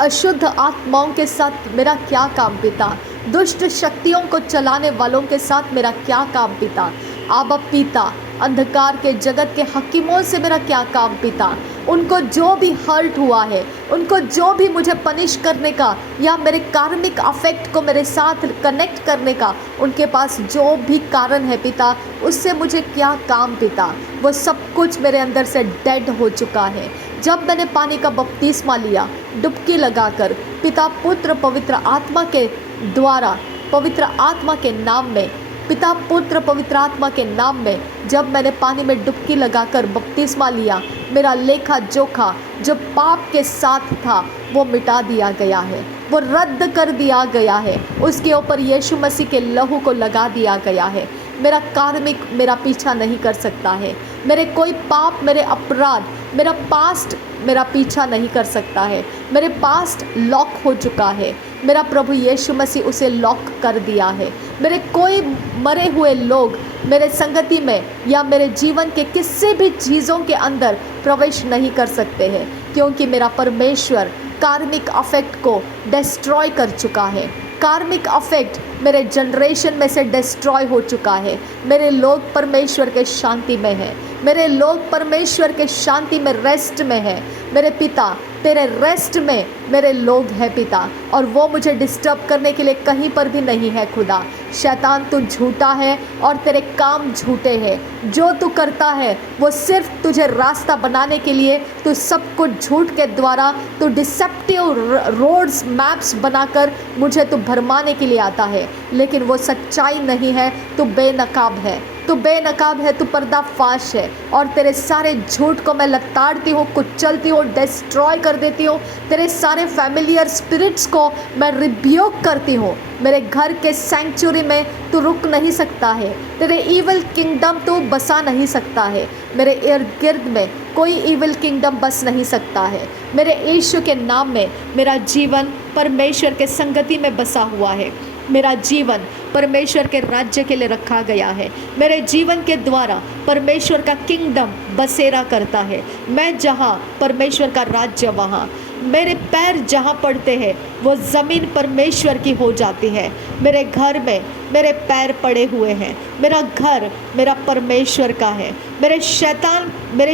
अशुद्ध आत्माओं के साथ मेरा क्या काम पिता, दुष्ट शक्तियों को चलाने वालों के साथ मेरा क्या काम पिता। आबा पिता, अंधकार के जगत के हकीमों से मेरा क्या काम पिता। उनको जो भी हर्ट हुआ है, उनको जो भी मुझे पनिश करने का या मेरे कार्मिक अफेक्ट को मेरे साथ कनेक्ट करने का उनके पास जो भी कारण है पिता, उससे मुझे क्या काम पिता। वो सब कुछ मेरे अंदर से डेड हो चुका है। जब मैंने पानी का बपतिस्मा लिया डुबकी लगाकर, पिता पुत्र पवित्र आत्मा के द्वारा, पवित्र आत्मा के नाम में, पिता पुत्र पवित्र आत्मा के नाम में जब मैंने पानी में डुबकी लगाकर बपतिस्मा लिया, मेरा लेखा जोखा जो पाप के साथ था वो मिटा दिया गया है, वो रद्द कर दिया गया है, उसके ऊपर यीशु मसीह के लहू को लगा दिया गया है। मेरा कार्मिक मेरा पीछा नहीं कर सकता है, मेरे कोई पाप, मेरे अपराध, मेरा पास्ट मेरा पीछा नहीं कर सकता है। मेरे पास्ट लॉक हो चुका है, मेरा प्रभु यीशु मसीह उसे लॉक कर दिया है। मेरे कोई मरे हुए लोग मेरे संगति में या मेरे जीवन के किसी भी चीज़ों के अंदर प्रवेश नहीं कर सकते हैं, क्योंकि मेरा परमेश्वर कार्मिक अफेक्ट को डिस्ट्रॉय कर चुका है। कार्मिक अफेक्ट मेरे जनरेशन में से डिस्ट्रॉय हो चुका है। मेरे लोग परमेश्वर के शांति में हैं, मेरे लोग परमेश्वर के शांति में रेस्ट में हैं। मेरे पिता, तेरे रेस्ट में मेरे लोग हैं पिता, और वो मुझे डिस्टर्ब करने के लिए कहीं पर भी नहीं है खुदा। शैतान तू झूठा है और तेरे काम झूठे हैं। जो तू करता है वो सिर्फ तुझे रास्ता बनाने के लिए, तू सब कुछ झूठ के द्वारा, तू डिसेप्टिव रोड्स मैप्स बनाकर मुझे तू भरमाने के लिए आता है, लेकिन वो सच्चाई नहीं है। तू बेनकाब है, तू बेनकाब है, तू पर्दाफाश है, और तेरे सारे झूठ को मैं लताड़ती हूँ, कुचलती हूँ, डिस्ट्रॉय कर देती हूँ। तेरे सारे फैमिलियर स्पिरिट्स को मैं रिब्यूक करती हूँ। मेरे घर के सैंक्चुरी में तू रुक नहीं सकता है, तेरे ईविल किंगडम तू बसा नहीं सकता है। मेरे इर्द गिर्द में कोई ईविल किंगडम बस नहीं सकता है। मेरे यीशु के नाम में मेरा जीवन परमेश्वर के संगति में बसा हुआ है। मेरा जीवन परमेश्वर के राज्य के लिए रखा गया है। मेरे जीवन के द्वारा परमेश्वर का किंगडम बसेरा करता है। मैं जहाँ, परमेश्वर का राज्य वहाँ। मेरे पैर जहाँ पड़ते हैं वो ज़मीन परमेश्वर की हो जाती है। मेरे घर में मेरे पैर पड़े हुए हैं। मेरा घर मेरा परमेश्वर का है। मेरे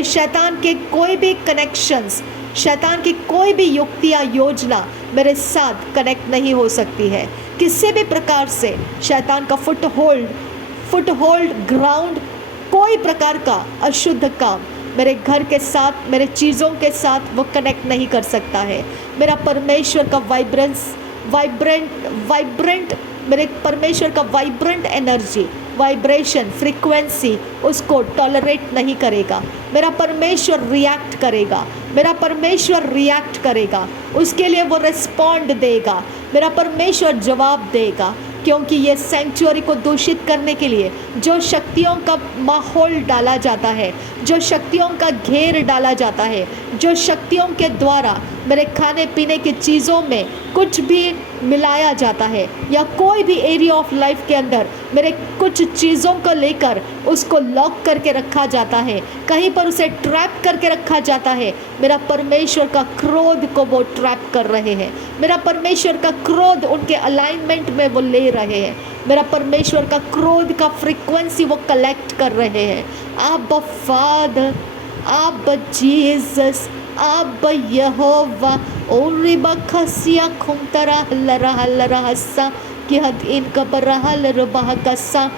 शैतान के कोई भी कनेक्शंस, शैतान की कोई भी युक्ति या योजना मेरे साथ कनेक्ट नहीं हो सकती है। किसी भी प्रकार से शैतान का फुटहोल्ड ग्राउंड, कोई प्रकार का अशुद्ध काम मेरे घर के साथ, मेरे चीज़ों के साथ वो कनेक्ट नहीं कर सकता है। मेरा परमेश्वर का वाइब्रेंट मेरे परमेश्वर का वाइब्रेंट एनर्जी, वाइब्रेशन, फ्रीक्वेंसी उसको टॉलरेट नहीं करेगा। मेरा परमेश्वर रिएक्ट करेगा। मेरा परमेश्वर रिएक्ट करेगा, उसके लिए वो रिस्पॉन्ड देगा। मेरा परमेश्वर जवाब देगा, क्योंकि ये सेंचुरी को दूषित करने के लिए जो शक्तियों का माहौल डाला जाता है, जो शक्तियों का घेर डाला जाता है, जो शक्तियों के द्वारा मेरे खाने पीने की चीज़ों में कुछ भी मिलाया जाता है, या कोई भी एरिया ऑफ लाइफ के अंदर मेरे कुछ चीज़ों को लेकर उसको लॉक करके रखा जाता है, कहीं पर उसे ट्रैप करके रखा जाता है, मेरा परमेश्वर का क्रोध को वो ट्रैप कर रहे हैं। मेरा परमेश्वर का क्रोध उनके अलाइनमेंट में वो ले रहे हैं। मेरा परमेश्वर का क्रोध का फ्रीक्वेंसी वो कलेक्ट कर रहे हैं। अब फादर, अब जीसस, अब यहोवा ओरिबा खसिया खुमतरा हल्ला हस्सा कि हद इन कबरा हल्ला कस्सा।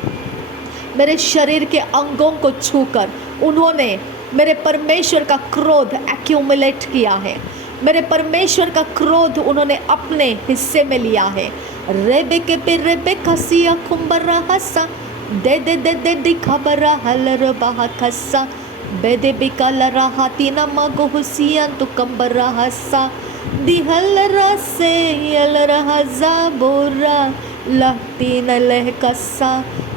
मेरे शरीर के अंगों को छूकर उन्होंने मेरे परमेश्वर का क्रोध एक्यूमुलेट किया है। मेरे परमेश्वर का क्रोध उन्होंने अपने हिस्से में लिया है। रेबे के पे रेबे खसिया खुम्बरा हस्सा दे दे दे दे दे खबरा हल्ला बहा खस्सा बेदे बिकालरा हाथी न मगो हुसियन तु कंबरा हस्सा दिहलरा से यलरा हजाबोरा लहती न लह कस्सा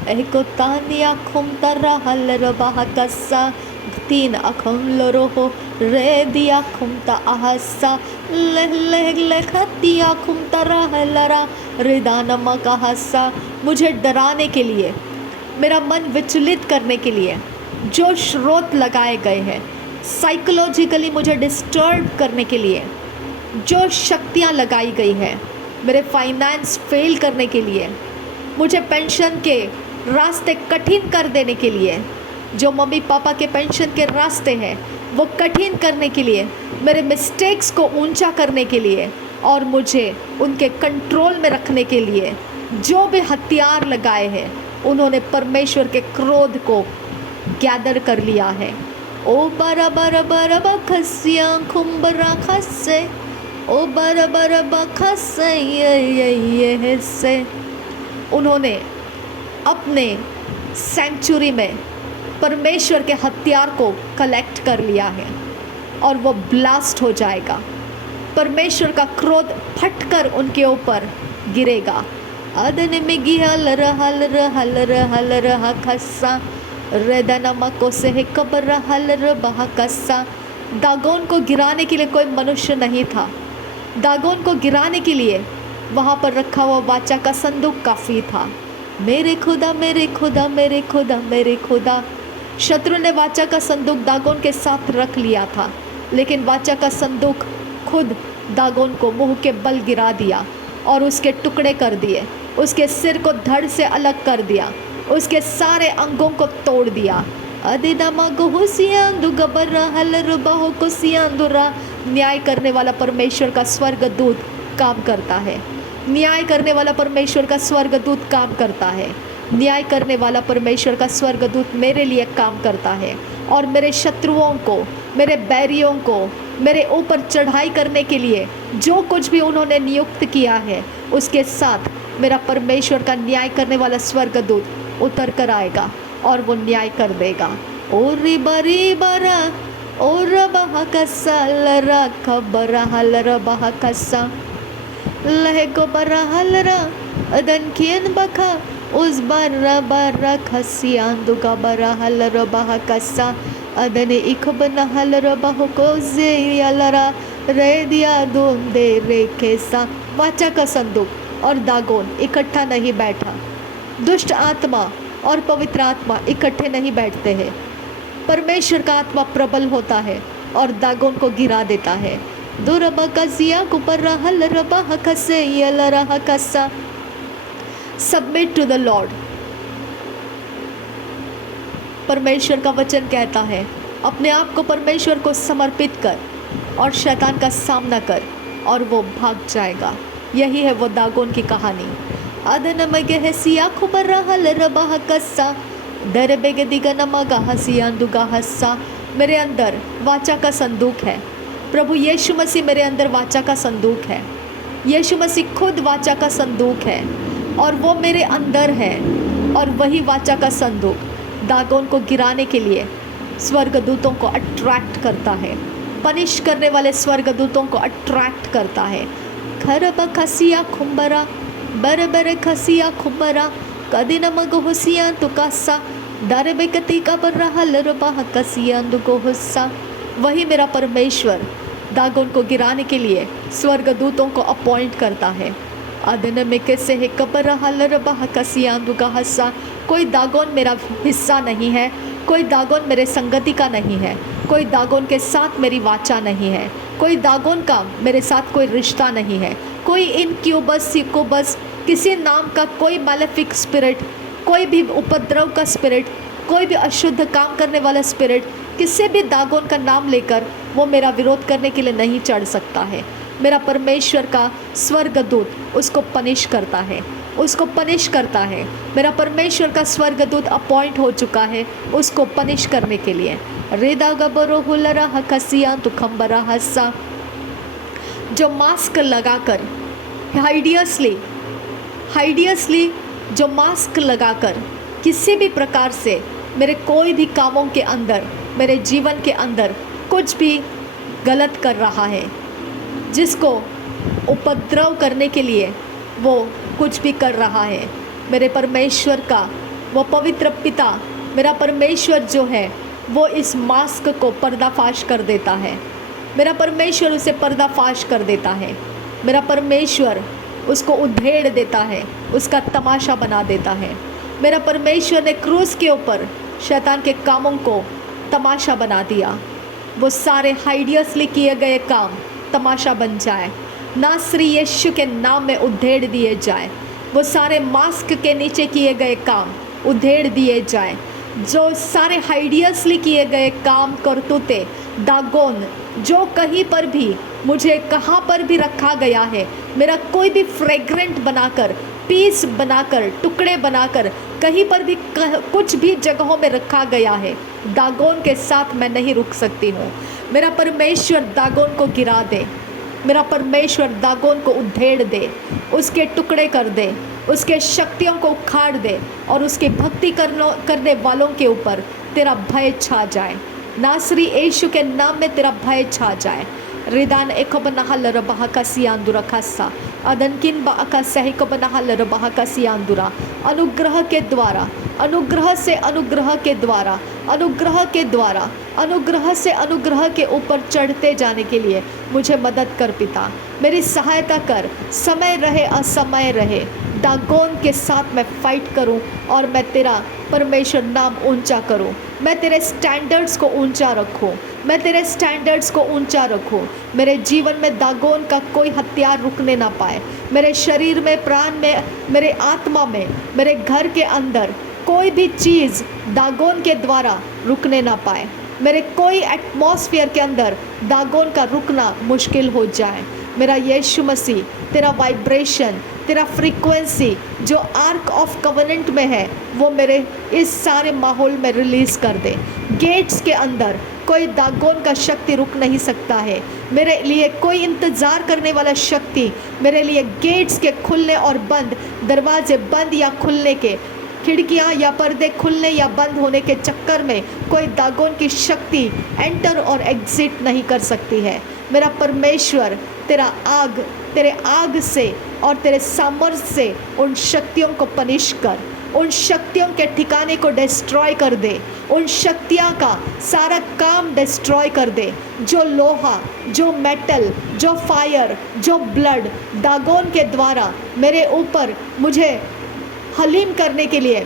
एको तानिया खुमतरा हल्ला बहा कस्सा तीन अखम लरो हो रे दिया खुमता आहसा लह लह लखतिया खुमतरा हल्ला रिदानमा का हस्सा। मुझे डराने के लिए, मेरा मन विचलित करने के लिए जो स्रोत लगाए गए हैं, साइकोलॉजिकली मुझे डिस्टर्ब करने के लिए जो शक्तियाँ लगाई गई है, मेरे फाइनेंस फेल करने के लिए, मुझे पेंशन के रास्ते कठिन कर देने के लिए, जो मम्मी पापा के पेंशन के रास्ते हैं वो कठिन करने के लिए, मेरे मिस्टेक्स को ऊंचा करने के लिए और मुझे उनके कंट्रोल में रखने के लिए जो भी हथियार लगाए हैं, उन्होंने परमेश्वर के क्रोध को गैदर कर लिया है। ओ बरा बरा बरा बखसिया खुम्बरा खस्से, ओ बरा बरा बखस्से ये से। उन्होंने अपने सेंचुरी में परमेश्वर के हथियार को कलेक्ट कर लिया है और वो ब्लास्ट हो जाएगा। परमेश्वर का क्रोध फटकर उनके ऊपर गिरेगा। अदन में गिहल रहल रहल रहल रहा खस्सा रेदनमा को से कबर हल बहा कस्सा। दागोन को गिराने के लिए कोई मनुष्य नहीं था। दागोन को गिराने के लिए वहाँ पर रखा हुआ वाचा का संदूक काफ़ी था। मेरे खुदा मेरे खुदा मेरे खुदा मेरे खुदा। शत्रु ने वाचा का संदूक दागोन के साथ रख लिया था, लेकिन वाचा का संदूक खुद दागोन को मुंह के बल गिरा दिया और उसके टुकड़े कर दिए, उसके सिर को धड़ से अलग कर दिया, उसके सारे अंगों को तोड़ दिया। न्याय करने वाला परमेश्वर का स्वर्गदूत काम करता है। न्याय करने वाला परमेश्वर का स्वर्गदूत काम करता है। न्याय करने वाला परमेश्वर का स्वर्गदूत मेरे लिए काम करता है और मेरे शत्रुओं को, मेरे बैरियों को मेरे ऊपर चढ़ाई करने के लिए जो कुछ भी उन्होंने नियुक्त किया है, उसके साथ मेरा परमेश्वर का न्याय करने वाला स्वर्गदूत उतर कर आएगा और वो न्याय कर देगा। ओ रिबरी बरा ओ रबा कसा लरा खबरा हलरा बहा कसा लहे को बरा हलरा अदन कियन बखा उस बारा बारा खसियां दुगा बरा हलरा बहा कसा अदने इखबना हलरा बहो को जे यलरा रे दिया दोंदे रे केसा। वाचा का संदूक और दागोन इकट्ठा नहीं बैठा। दुष्ट आत्मा और पवित्र आत्मा इकट्ठे नहीं बैठते हैं। परमेश्वर का आत्मा प्रबल होता है और दागोन को गिरा देता है। Submit to the Lord. परमेश्वर का वचन कहता है अपने आप को परमेश्वर को समर्पित कर और शैतान का सामना कर और वो भाग जाएगा। यही है वो दागोन की कहानी। मेरे अंदर वाचा का संदूक है। प्रभु यीशु मसीह मेरे अंदर वाचा का संदूक है। यीशु मसीह खुद वाचा का संदूक है और वो मेरे अंदर है। और वही वाचा का संदूक दागोन को गिराने के लिए स्वर्गदूतों को अट्रैक्ट करता है, पनिश करने वाले स्वर्गदूतों को अट्रैक्ट करता है। खरब खसिया खुम्बरा बर बर खसिया खुम्बरा कदी नमग हुसिया तुकासा दारे बेकती का बर रहा लरबा कसिया दुको हुस्सा। वही मेरा परमेश्वर दागोन को गिराने के लिए स्वर्गदूतों को अपॉइंट करता है। अदन में कैसे है कबर रहा लरबा कसिया दुका हस्सा। कोई दागोन मेरा हिस्सा नहीं है, कोई दागोन मेरे संगति का नहीं है, कोई दागोन के साथ मेरी वाचा नहीं है, कोई दागोन का मेरे साथ कोई रिश्ता नहीं है, कोई इनक्यूबस सिकोबस किसी नाम का कोई मैलेफिक स्पिरिट, कोई भी उपद्रव का स्पिरिट, कोई भी अशुद्ध काम करने वाला स्पिरिट किसी भी दागोन का नाम लेकर वो मेरा विरोध करने के लिए नहीं चढ़ सकता है। मेरा परमेश्वर का स्वर्गदूत उसको पनिश करता है, उसको पनिश करता है। मेरा परमेश्वर का स्वर्गदूत अपॉइंट हो चुका है उसको पनिश करने के लिए। रेदा गबरो हुलरा हकसिया तुखम्बरा हस्सा। जो मास्क लगाकर हाइडियसली जो मास्क लगाकर किसी भी प्रकार से मेरे कोई भी कामों के अंदर, मेरे जीवन के अंदर कुछ भी गलत कर रहा है, जिसको उपद्रव करने के लिए वो कुछ भी कर रहा है, मेरे परमेश्वर का वो पवित्र पिता, मेरा परमेश्वर जो है वो इस मास्क को पर्दाफाश कर देता है। मेरा परमेश्वर उसे पर्दाफाश कर देता है। मेरा परमेश्वर उसको उधेड़ देता है, उसका तमाशा बना देता है। मेरा परमेश्वर ने क्रूस के ऊपर शैतान के कामों को तमाशा बना दिया। वो सारे हाइडियसली किए गए काम तमाशा बन जाए, नासरी यीशु के नाम में उधेड़ दिए जाए। वो सारे मास्क के नीचे किए गए काम उधेड़ दिए जाए। जो सारे हाइडियसली किए गए काम करतूते दागोन, जो कहीं पर भी मुझे कहाँ पर भी रखा गया है, मेरा कोई भी फ्रेग्रेंट बनाकर, पीस बनाकर, टुकड़े बनाकर कहीं पर भी कुछ भी जगहों में रखा गया है, दागोन के साथ मैं नहीं रुक सकती हूँ। मेरा परमेश्वर दागोन को गिरा दे, मेरा परमेश्वर दागोन को उधेड़ दे, उसके टुकड़े कर दे, उसके शक्तियों को उखाड़ दे और उसकी भक्ति करने वालों के ऊपर तेरा भय छा जाए। नासरी यीशु के नाम में तेरा भय छा जाए। रिदान एको बनाहल रबाह का सियांदुरा खासा अदनकिन बाका सहिको बनाहल रबाह का सियांदुरा। अनुग्रह के द्वारा, अनुग्रह से अनुग्रह के द्वारा, अनुग्रह के द्वारा, अनुग्रह से अनुग्रह के ऊपर चढ़ते जाने के लिए मुझे मदद कर पिता, मेरी सहायता कर। समय रहे असमय रहे, दागोन के साथ मैं फाइट करूं और मैं तेरा परमेश्वर नाम ऊंचा करूं। मैं तेरे स्टैंडर्ड्स को ऊंचा रखूं, मैं तेरे स्टैंडर्ड्स को ऊंचा रखूं। मेरे जीवन में दागोन का कोई हथियार रुकने ना पाए। मेरे शरीर में, प्राण में, मेरे आत्मा में, मेरे घर के अंदर कोई भी चीज़ दागोन के द्वारा रुकने ना पाए। मेरे कोई एटमॉस्फेयर के अंदर दागोन का रुकना मुश्किल हो जाए। मेरा यीशु मसीह तेरा वाइब्रेशन, तेरा फ्रीक्वेंसी जो आर्क ऑफ कवेनेंट में है वो मेरे इस सारे माहौल में रिलीज़ कर दे। गेट्स के अंदर कोई दागोन का शक्ति रुक नहीं सकता है। मेरे लिए कोई इंतज़ार करने वाला शक्ति, मेरे लिए गेट्स के खुलने और बंद, दरवाजे बंद या खुलने के, खिड़कियाँ या पर्दे खुलने या बंद होने के चक्कर में कोई दागोन की शक्ति एंटर और एग्जिट नहीं कर सकती है। मेरा परमेश्वर तेरे आग से और तेरे सामर्थ्य से उन शक्तियों को पनिश कर, उन शक्तियों के ठिकाने को डिस्ट्रॉय कर दे, उन शक्तियाँ का सारा काम डिस्ट्रॉय कर दे। जो लोहा, जो मेटल, जो फायर, जो ब्लड दागोन के द्वारा मेरे ऊपर मुझे हलीम करने के लिए,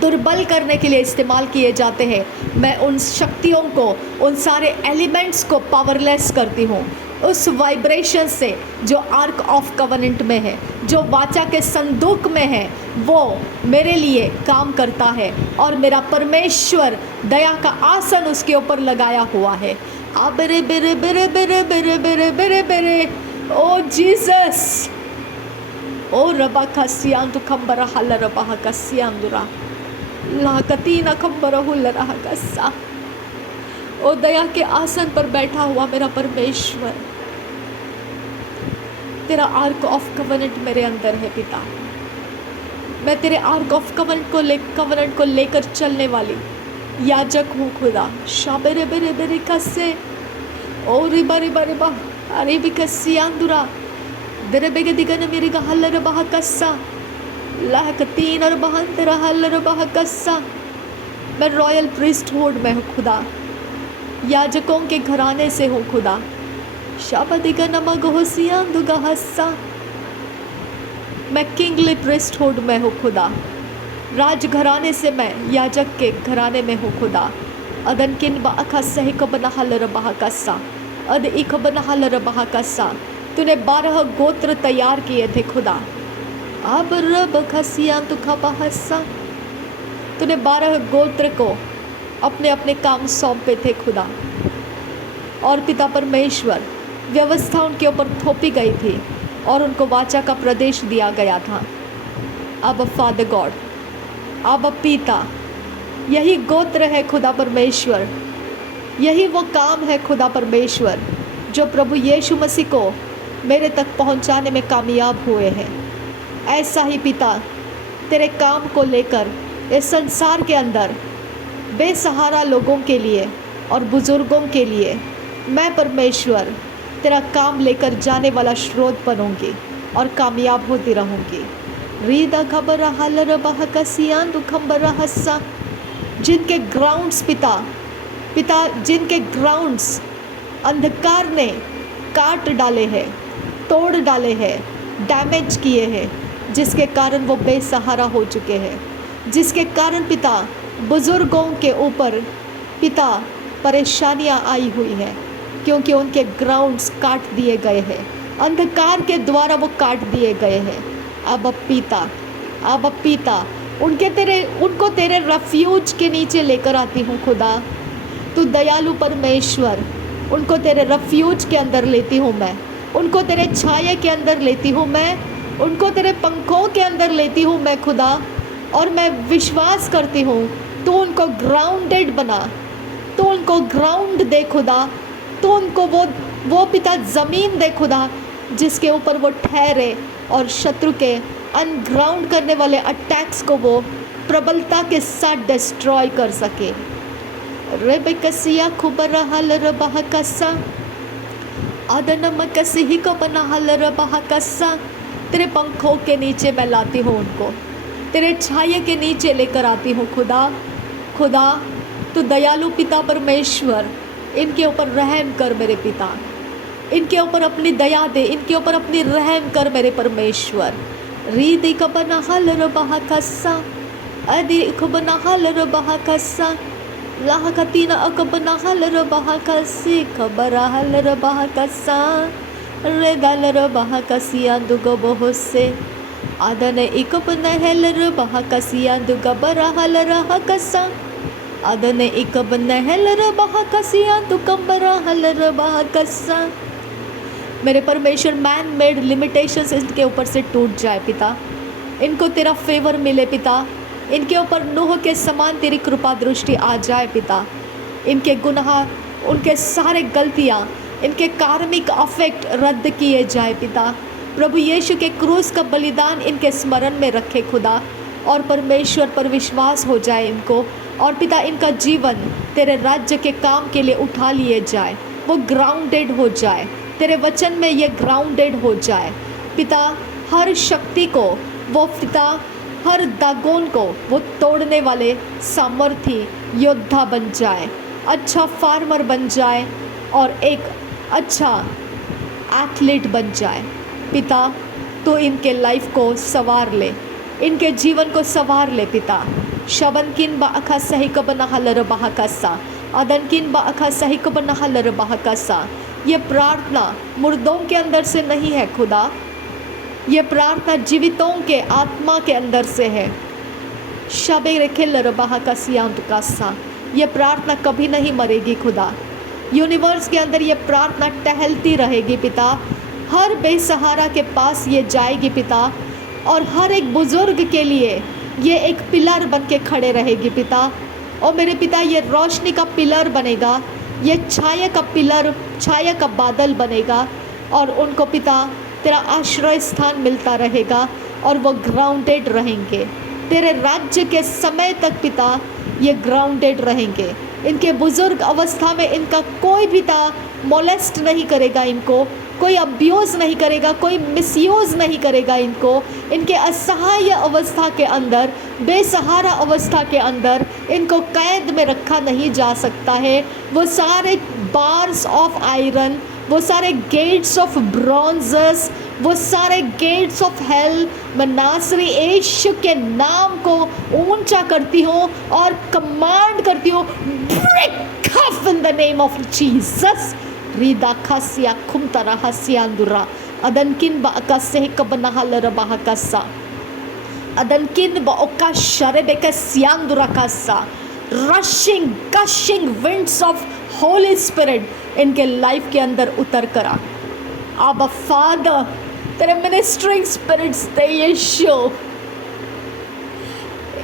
दुर्बल करने के लिए इस्तेमाल किए जाते हैं, मैं उन शक्तियों को, उन सारे एलिमेंट्स को पावरलेस करती हूँ। उस वाइब्रेशन से जो आर्क ऑफ कवनेंट में है, जो वाचा के संदूक में है, वो मेरे लिए काम करता है और मेरा परमेश्वर दया का आसन उसके ऊपर लगाया हुआ है। आ बेरे बेरे बेरे बेरे बेरे बेरे बेरे बेरे, ओ जीसस, ओ रबा खसियां तु खंबरा हल रबा खसियां दुरा लाकतीना खंबरा हुल रहा कस्सा। ओ दया के आसन पर बैठा हुआ मेरा परमेश्वर, तेरा आर्क ऑफ कवनेंट मेरे अंदर है पिता। मैं तेरे आर्क ऑफ कवनेंट को लेकर चलने वाली याजक हूँ खुदा। शाबेरे बेरे बेरे कस्से, ओ रिबा रिबा रिबा अरे भी कस्सियांदुरा दरे बेगे दिगन मेरी का हल रबा कस्सा लाकतीन और बहन तेरा हल रबा कस्सा। मैं रॉयल प्रीस्टहुड में हूँ खुदा, याजकों के घराने से हूँ खुदा। शाबदिगा नमक होसियां दुगा हस्सा, मैं किंगली प्रीस्टहुड में हूँ खुदा। राज घराने से मैं याजक के घराने में हूँ खुदा। अदन किन बाखा सही को बना हल रबा कस्सा, अद इक बना हल रबा कस्सा। तूने 12 गोत्र तैयार किए थे खुदा। अब रब खसियां तु खपा हस्सा, तूने 12 गोत्र को अपने अपने काम सौंपे थे खुदा। और पिता परमेश्वर, व्यवस्था उनके ऊपर थोपी गई थी और उनको वाचा का प्रदेश दिया गया था। अब फादर गॉड, अब पिता, यही गोत्र है खुदा परमेश्वर, यही वो काम है खुदा परमेश्वर जो प्रभु यीशु मसीह को मेरे तक पहुंचाने में कामयाब हुए हैं। ऐसा ही पिता तेरे काम को लेकर इस संसार के अंदर बेसहारा लोगों के लिए और बुज़ुर्गों के लिए मैं परमेश्वर तेरा काम लेकर जाने वाला स्रोत बनूंगी और कामयाब होती रहूंगी। रीदा खबर हल रबा कसियां दुखंबर हस्सा, जिनके ग्राउंड्स पिता जिनके ग्राउंड्स अंधकार ने काट डाले हैं, तोड़ डाले हैं, डैमेज किए हैं, जिसके कारण वो बेसहारा हो चुके हैं, जिसके कारण पिता बुज़ुर्गों के ऊपर पिता परेशानियां आई हुई हैं, क्योंकि उनके ग्राउंड्स काट दिए गए हैं, अंधकार के द्वारा वो काट दिए गए हैं। अब पिता उनको तेरे रेफ्यूज के नीचे लेकर आती हूँ खुदा। तू दयालु परमेश्वर, उनको तेरे रेफ्यूज के अंदर लेती हूँ मैं, उनको तेरे छाया के अंदर लेती हूँ मैं, उनको तेरे पंखों के अंदर लेती हूँ मैं खुदा। और मैं विश्वास करती हूँ तू उनको ग्राउंडेड बना, तू उनको ग्राउंड दे खुदा, तू उनको वो पिता ज़मीन दे खुदा जिसके ऊपर वो ठहरे और शत्रु के अनग्राउंड करने वाले अटैक्स को वो प्रबलता के साथ डिस्ट्रॉय कर सके। रेबेकसिया खुबर हल रबा कस्सा, आदनम कसी को बना हल रबा कस्सा। तेरे पंखों के नीचे मैं लाती हूँ उनको, तेरे छाये के नीचे लेकर आती हूँ खुदा। तू दयालु पिता परमेश्वर, इनके ऊपर रहम कर मेरे पिता, इनके ऊपर अपनी दया दे, इनके ऊपर अपनी रहम कर मेरे परमेश्वर। रीदी का बना हल रबा कस्सा, अदी को बना हल रबा कस्सा, लाह कतीना अक बना हल रबा कस्सी खबरा हल रबा कस्सा। रे दल रबा कसिया दुगो बहुत से आदन इकप नहल रबा कसिया दुगबरा हल रहा कस्सा, आदन इकप नहल रबा कसिया दुकबरा हल रबा कस्सा। मेरे परमेश्वर, मैन मेड लिमिटेशंस इनके ऊपर से टूट जाए पिता, इनको तेरा फेवर मिले पिता, इनके ऊपर नूह के समान तेरी कृपा दृष्टि आ जाए पिता। इनके गुनाह, उनके सारे गलतियाँ, इनके कार्मिक अफेक्ट रद्द किए जाए पिता। प्रभु यीशु के क्रूस का बलिदान इनके स्मरण में रखे खुदा, और परमेश्वर पर विश्वास हो जाए इनको, और पिता इनका जीवन तेरे राज्य के काम के लिए उठा लिए जाए, वो ग्राउंडेड हो जाए, तेरे वचन में ये ग्राउंडेड हो जाए पिता। हर शक्ति को वो पिता, हर दागोन को वो तोड़ने वाले सामर्थी योद्धा बन जाए, अच्छा फार्मर बन जाए और एक अच्छा एथलीट बन जाए पिता। तो इनके लाइफ को संवार ले, इनके जीवन को संवार ले पिता। शबनकिन बा अखा सही को बना हलर बहाकसा, अदनकिन बा अखा सही को बना हलर बहाकसा। ये प्रार्थना मुर्दों के अंदर से नहीं है खुदा, ये प्रार्थना जीवितों के आत्मा के अंदर से है। शबे रेखेलर बहाकसियांतकासा, ये प्रार्थना कभी नहीं मरेगी खुदा। यूनिवर्स के अंदर ये प्रार्थना टहलती रहेगी पिता, हर बेसहारा के पास ये जाएगी पिता, और हर एक बुजुर्ग के लिए ये एक पिलर बन के खड़े रहेगी पिता। और मेरे पिता ये रोशनी का पिलर बनेगा, ये छाया का पिलर, छाया का बादल बनेगा, और उनको पिता तेरा आश्रय स्थान मिलता रहेगा और वो ग्राउंडेड रहेंगे तेरे राज्य के समय तक पिता। ये ग्राउंडेड रहेंगे, इनके बुजुर्ग अवस्था में इनका कोई पिता मोलेस्ट नहीं करेगा, इनको कोई अब्यूज़ नहीं करेगा, कोई मिसयूज़ नहीं करेगा इनको। इनके असहाय अवस्था के अंदर, बेसहारा अवस्था के अंदर इनको कैद में रखा नहीं जा सकता है। वो सारे बार्स ऑफ आयरन, वो सारे गेट्स ऑफ ब्रॉन्जस, वो सारे गेट्स ऑफ हेल, मैं नासरी यीशु के नाम को ऊंचा करती हूँ और कमांड करती हूँ, break off in the name of Jesus. रिदा खासिया खुमतरा हसियांदुरा अदनकिन बा अकासे कबनहलर बहकसा, अदनकिन बा ओका शरेबेके सियांदुरा कसा। Rushing gushing winds of Holi spirit इनके लाइफ के अंदर उतर करा। अब फादर तेरे मिनिस्ट्रिंग स्पिरिट्स दे यीशु,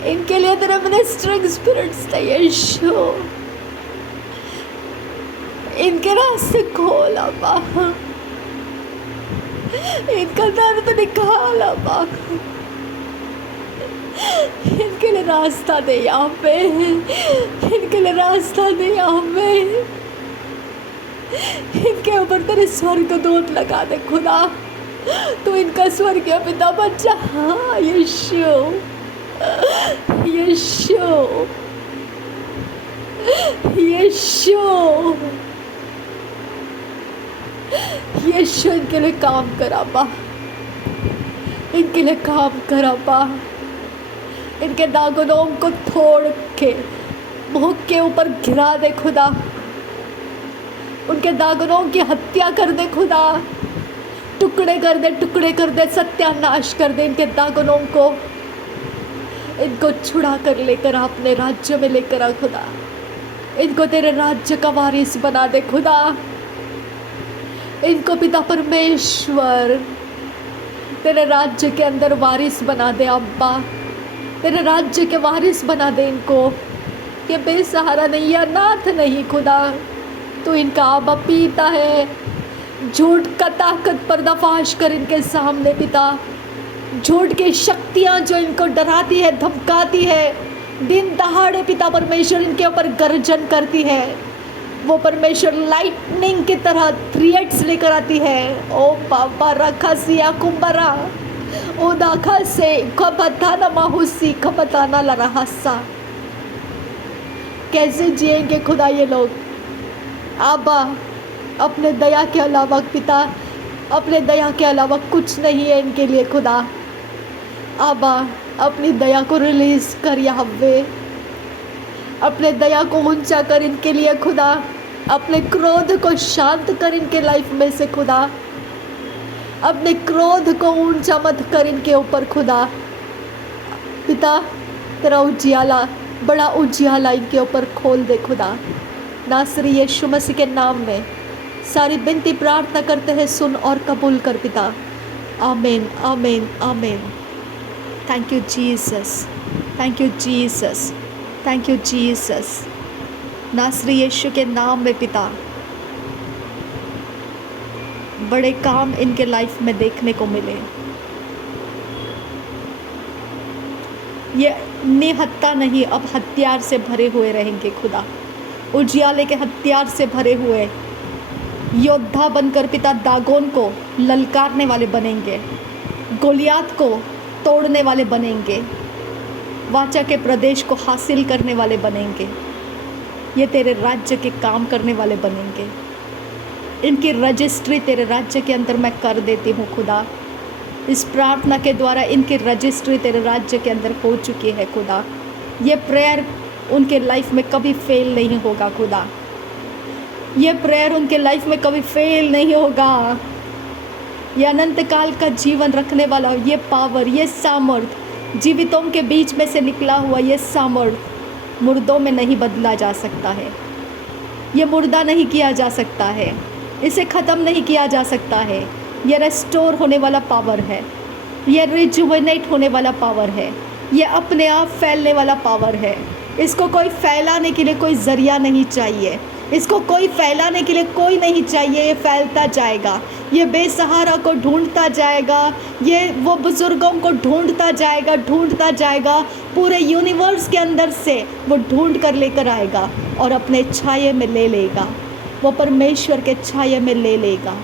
इनके लिए तेरे मिनिस्ट्रिंग स्पिरिट्स दे यीशु। इनके रास्ते खोल अब्बा, इनका दर्द निकाल अब्बा, इनके लिए रास्ता दे यहाँ पे, इनके लिए रास्ता दे यहाँ पे। इनके ऊपर तेरे स्वर्ग दूत लगा दे खुदा, तू इनका स्वर्गीय पिता बन जा। हाँ यीशु, यीशु, यीशु, यीशु इनके लिए काम करा बा, इनके लिए काम करा बा। इनके दागों को तोड़ के मुख के ऊपर गिरा दे खुदा, उनके दागों की हत्या कर दे खुदा, टुकड़े कर दे, टुकड़े कर दे, सत्यानाश कर दे इनके दागों को। इनको छुड़ा कर लेकर अपने राज्य में लेकर आ खुदा, इनको तेरे राज्य का वारिस बना दे खुदा। इनको पिता परमेश्वर तेरे राज्य के अंदर वारिस बना दे अब्बा, तेरे राज्य के वारिस बना दे इनको। ये बेसहारा नहीं, या अनाथ नहीं खुदा, तू इनका अब्बा पीता है। झूठ का ताकत पर्दाफाश कर इनके सामने पिता, झूठ की शक्तियाँ जो इनको डराती है, धमकाती है, दिन दहाड़े पिता परमेश्वर इनके ऊपर गर्जन करती है। वो परमेश्वर लाइटनिंग की तरह थ्रेट्स लेकर आती है। ओ बाबा रखा सिया कुंबरा ओ दाखा से खबताना माहुसी खबताना लरहसा। कैसे जिएंगे खुदा ये लोग? आबा अपने दया के अलावा पिता, अपने दया के अलावा कुछ नहीं है इनके लिए खुदा। आबा अपनी दया को रिलीज कर यहोवे, अपने दया को ऊंचा कर इनके लिए खुदा, अपने क्रोध को शांत कर इनके लाइफ में से खुदा, अपने क्रोध को ऊंचा मत कर इनके ऊपर खुदा। पिता तेरा उजियाला, बड़ा उजियाला इनके ऊपर खोल दे खुदा। नासरी यीशु मसीह के नाम में सारी विनती प्रार्थना करते हैं, सुन और कबूल कर पिता। आमीन, आमीन, आमीन। Thank you Jesus, thank you Jesus, thank you Jesus. नासरी यीशु के नाम में पिता बड़े काम इनके लाइफ में देखने को मिले। ये निहत्था नहीं, अब हथियार से भरे हुए रहेंगे खुदा। उजियाले के हथियार से भरे हुए योद्धा बनकर पिता दागोन को ललकारने वाले बनेंगे, गोलियात को तोड़ने वाले बनेंगे, वाचा के प्रदेश को हासिल करने वाले बनेंगे। ये तेरे राज्य के काम करने वाले बनेंगे। इनकी रजिस्ट्री तेरे राज्य के अंदर मैं कर देती हूँ खुदा। इस प्रार्थना के द्वारा इनकी रजिस्ट्री तेरे राज्य के अंदर हो चुकी है खुदा। ये प्रेयर उनके लाइफ में कभी फेल नहीं होगा खुदा। ये प्रेयर उनके लाइफ में कभी फेल नहीं होगा। ये अनंत काल का जीवन रखने वाला, ये पावर, ये सामर्थ, जीवितों के बीच में से निकला हुआ ये सामर्थ मुर्दों में नहीं बदला जा सकता है। ये मुर्दा नहीं किया जा सकता है, इसे ख़त्म नहीं किया जा सकता है। ये रेस्टोर होने वाला पावर है, ये रिजुवेनेट होने वाला पावर है, ये अपने आप फैलने वाला पावर है। इसको कोई फैलाने के लिए कोई ज़रिया नहीं चाहिए, इसको कोई फैलाने के लिए कोई नहीं चाहिए। ये फैलता जाएगा, ये बेसहारा को ढूंढता जाएगा, ये वो बुज़ुर्गों को ढूंढता जाएगा, पूरे यूनिवर्स के अंदर से वो ढूंढ कर लेकर आएगा और अपने छाये में ले लेगा। वो परमेश्वर के छाये में ले लेगा,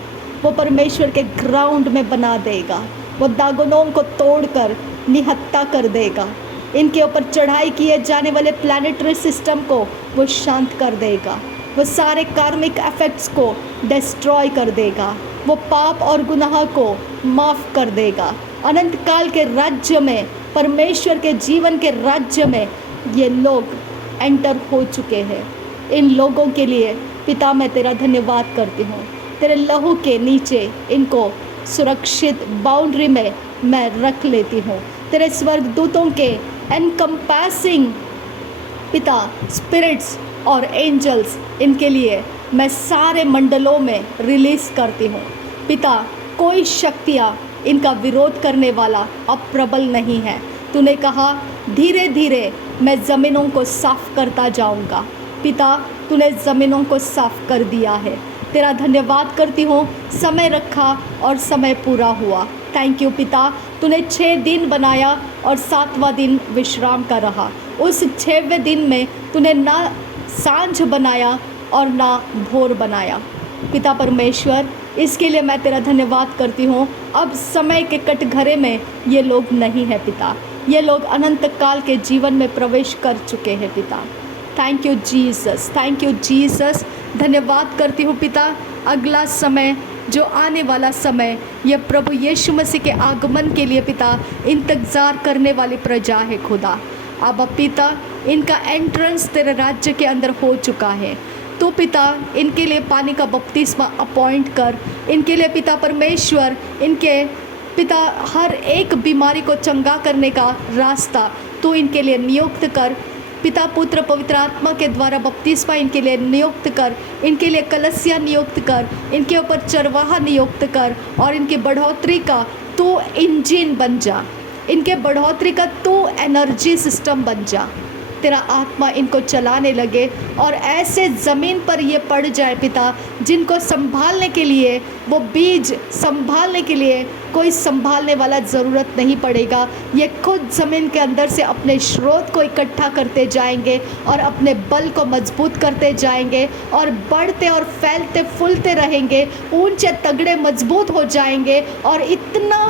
वो परमेश्वर के ग्राउंड में बना देगा। वो दागोनों को तोड़कर निहत्ता कर देगा। इनके ऊपर चढ़ाई किए जाने वाले प्लैनेटरी सिस्टम को वो शांत कर देगा। वो सारे कार्मिक इफेक्ट्स को डिस्ट्रॉय कर देगा। वो पाप और गुनाह को माफ़ कर देगा। अनंत काल के राज्य में, परमेश्वर के जीवन के राज्य में ये लोग एंटर हो चुके हैं। इन लोगों के लिए पिता मैं तेरा धन्यवाद करती हूँ। तेरे लहू के नीचे इनको सुरक्षित बाउंड्री में मैं रख लेती हूँ। तेरे स्वर्गदूतों के एनकम्पासिंग पिता स्पिरिट्स और एंजल्स, इनके लिए मैं सारे मंडलों में रिलीज़ करती हूँ। पिता कोई शक्तियाँ इनका विरोध करने वाला अब प्रबल नहीं है। तूने कहा धीरे धीरे मैं ज़मीनों को साफ़ करता जाऊँगा। पिता तूने ज़मीनों को साफ़ कर दिया है। तेरा धन्यवाद करती हूँ। समय रखा और समय पूरा हुआ। थैंक यू पिता। तूने 6 दिन बनाया और 7वां दिन विश्राम का रहा। उस 6वें दिन में तूने ना सांझ बनाया और ना भोर बनाया। पिता परमेश्वर, इसके लिए मैं तेरा धन्यवाद करती हूँ। अब समय के कटघरे में ये लोग नहीं है पिता, ये लोग अनंत काल के जीवन में प्रवेश कर चुके हैं पिता। Thank you Jesus, thank you Jesus. धन्यवाद करती हूँ पिता। अगला समय, जो आने वाला समय, ये प्रभु यीशु मसीह के आगमन के लिए पिता इंतज़ार करने वाली प्रजा है खुदा। अब पिता इनका एंट्रेंस तेरे राज्य के अंदर हो चुका है। तो पिता इनके लिए पानी का बपतिस्मा अपॉइंट कर। इनके लिए पिता परमेश्वर, इनके पिता हर एक बीमारी को चंगा करने का रास्ता तो इनके लिए नियुक्त कर। पिता पुत्र पवित्र आत्मा के द्वारा बपतिस्मा इनके लिए नियुक्त कर। इनके लिए कलसिया नियुक्त कर। इनके ऊपर चरवाहा नियुक्त कर और इनकी बढ़ोतरी का तू इंजन बन जा। इनके बढ़ोतरी का तू एनर्जी सिस्टम बन जा। तेरा आत्मा इनको चलाने लगे और ऐसे ज़मीन पर ये पड़ जाए पिता, जिनको संभालने के लिए, वो बीज संभालने के लिए कोई संभालने वाला ज़रूरत नहीं पड़ेगा। ये खुद ज़मीन के अंदर से अपने स्रोत को इकट्ठा करते जाएंगे और अपने बल को मजबूत करते जाएंगे और बढ़ते और फैलते फूलते रहेंगे। ऊंचे तगड़े मजबूत हो जाएंगे और इतना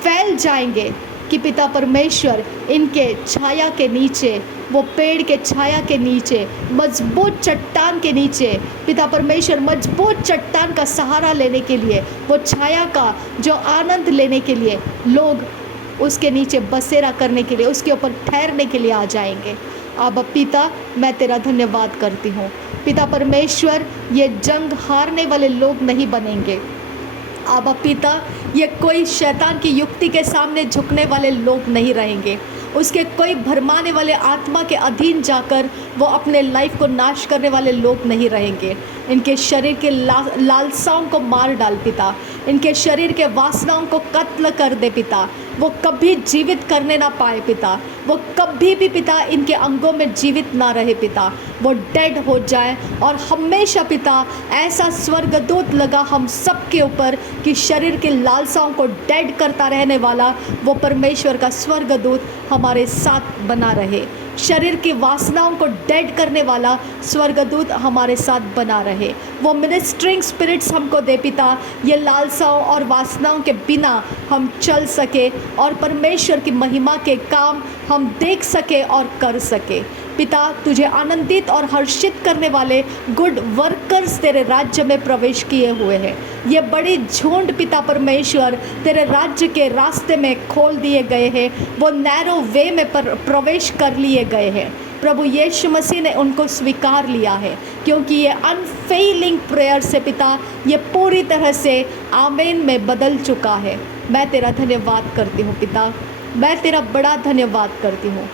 फैल जाएंगे कि पिता परमेश्वर इनके छाया के नीचे, वो पेड़ के छाया के नीचे, मजबूत चट्टान के नीचे, पिता परमेश्वर मजबूत चट्टान का सहारा लेने के लिए, वो छाया का जो आनंद लेने के लिए लोग उसके नीचे बसेरा करने के लिए, उसके ऊपर ठहरने के लिए आ जाएंगे। अब पिता मैं तेरा धन्यवाद करती हूँ। पिता परमेश्वर, ये जंग हारने वाले लोग नहीं बनेंगे। अब पिता ये कोई शैतान की युक्ति के सामने झुकने वाले लोग नहीं रहेंगे। उसके कोई भरमाने वाले आत्मा के अधीन जाकर वो अपने लाइफ को नाश करने वाले लोग नहीं रहेंगे। इनके शरीर के लालसाओं को मार डाल पिता। इनके शरीर के वासनाओं को कत्ल कर दे पिता। वो कभी जीवित करने ना पाए पिता। वो कभी भी पिता इनके अंगों में जीवित ना रहे पिता। वो डेड हो जाए और हमेशा पिता ऐसा स्वर्गदूत लगा हम सब के ऊपर कि शरीर के लालसाओं को डेड करता रहने वाला वो परमेश्वर का स्वर्गदूत हमारे साथ बना रहे। शरीर की वासनाओं को डेड करने वाला स्वर्गदूत हमारे साथ बना रहे। वो मिनिस्ट्रिंग स्पिरिट्स हमको दे पिता, ये लालसाओं और वासनाओं के बिना हम चल सके और परमेश्वर की महिमा के काम हम देख सके और कर सके। पिता, तुझे आनंदित और हर्षित करने वाले गुड वर्कर्स तेरे राज्य में प्रवेश किए हुए हैं। ये बड़ी झुंड पिता परमेश्वर तेरे राज्य के रास्ते में खोल दिए गए हैं, वो नैरो वे में प्रवेश कर लिए गए हैं। प्रभु यीशु मसीह ने उनको स्वीकार लिया है, क्योंकि ये अनफेलिंग प्रेयर से पिता ये पूरी तरह से आमीन में बदल चुका है। मैं तेरा धन्यवाद करती हूँ पिता, मैं तेरा बड़ा धन्यवाद करती हूँ।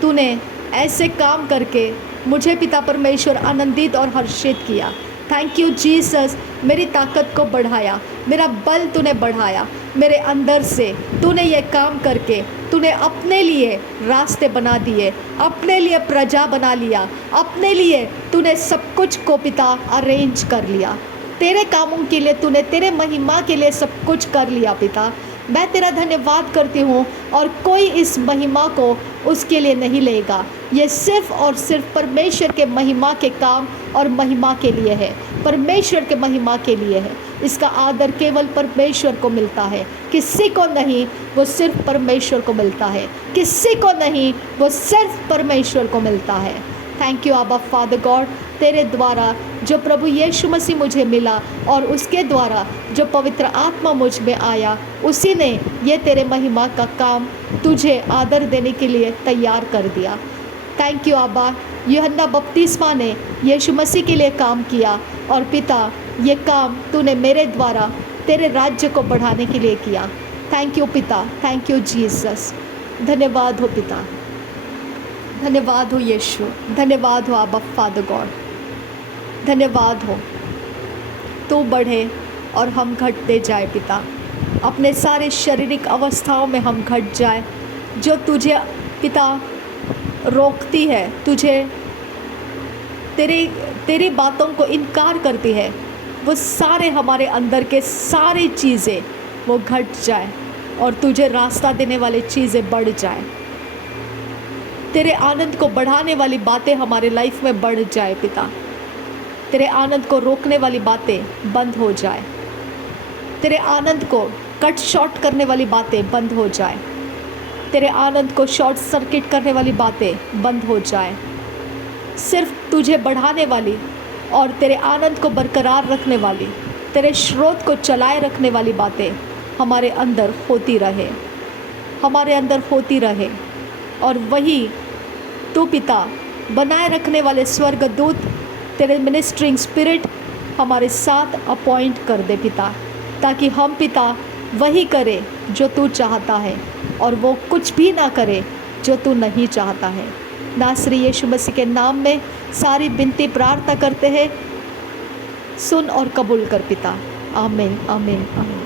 तूने ऐसे काम करके मुझे पिता परमेश्वर आनंदित और हर्षित किया। थैंक यू जीसस, मेरी ताकत को बढ़ाया, मेरा बल तूने बढ़ाया, मेरे अंदर से तूने ये काम करके तूने अपने लिए रास्ते बना दिए, अपने लिए प्रजा बना लिया, अपने लिए तूने सब कुछ को पिता अरेंज कर लिया। तेरे कामों के लिए तूने तेरे महिमा के लिए सब कुछ कर लिया पिता। मैं तेरा धन्यवाद करती हूँ, और कोई इस महिमा को उसके लिए नहीं लेगा। ये सिर्फ और सिर्फ परमेश्वर के महिमा के काम और महिमा के लिए है, परमेश्वर के महिमा के लिए है। इसका आदर केवल परमेश्वर को मिलता है, किसी को नहीं, वो सिर्फ परमेश्वर को मिलता है। किसी को नहीं, वो सिर्फ परमेश्वर को मिलता है। थैंक यू आबा फादर गॉड, तेरे द्वारा जो प्रभु यीशु मसीह मुझे मिला और उसके द्वारा जो पवित्र आत्मा मुझ में आया, उसी ने ये तेरे महिमा का काम तुझे आदर देने के लिए तैयार कर दिया। थैंक यू आबा, यूहन्ना बपतिस्मा ने यीशु मसीह के लिए काम किया, और पिता ये काम तूने मेरे द्वारा तेरे राज्य को बढ़ाने के लिए किया। थैंक यू पिता, थैंक यू जीसस। धन्यवाद हो पिता, धन्यवाद हो यीशु, धन्यवाद हो आबा फादर गॉड, धन्यवाद हो। तू बढ़े और हम घटते जाए पिता, अपने सारे शारीरिक अवस्थाओं में हम घट जाए, जो तुझे पिता रोकती है, तुझे तेरी बातों को इनकार करती है, वो सारे हमारे अंदर के सारी चीज़ें वो घट जाए, और तुझे रास्ता देने वाली चीज़ें बढ़ जाए। तेरे आनंद को बढ़ाने वाली बातें हमारे लाइफ में बढ़ जाए पिता। तेरे आनंद को रोकने वाली बातें बंद हो जाए, तेरे आनंद को कट शॉर्ट करने वाली बातें बंद हो जाए, तेरे आनंद को शॉर्ट सर्किट करने वाली बातें बंद हो जाए। सिर्फ तुझे बढ़ाने वाली और तेरे आनंद को बरकरार रखने वाली, तेरे स्रोत को चलाए रखने वाली बातें हमारे अंदर होती रहे, हमारे अंदर होती रहे। और वही तू पिता बनाए रखने वाले स्वर्गदूत, तेरे मिनिस्ट्रिंग स्पिरिट हमारे साथ अपॉइंट कर दे पिता, ताकि हम पिता वही करें जो तू चाहता है, और वो कुछ भी ना करे जो तू नहीं चाहता है। नासरी यीशु मसीह के नाम में सारी विनती प्रार्थना करते हैं, सुन और कबूल कर पिता। आमीन, आमीन, आमीन।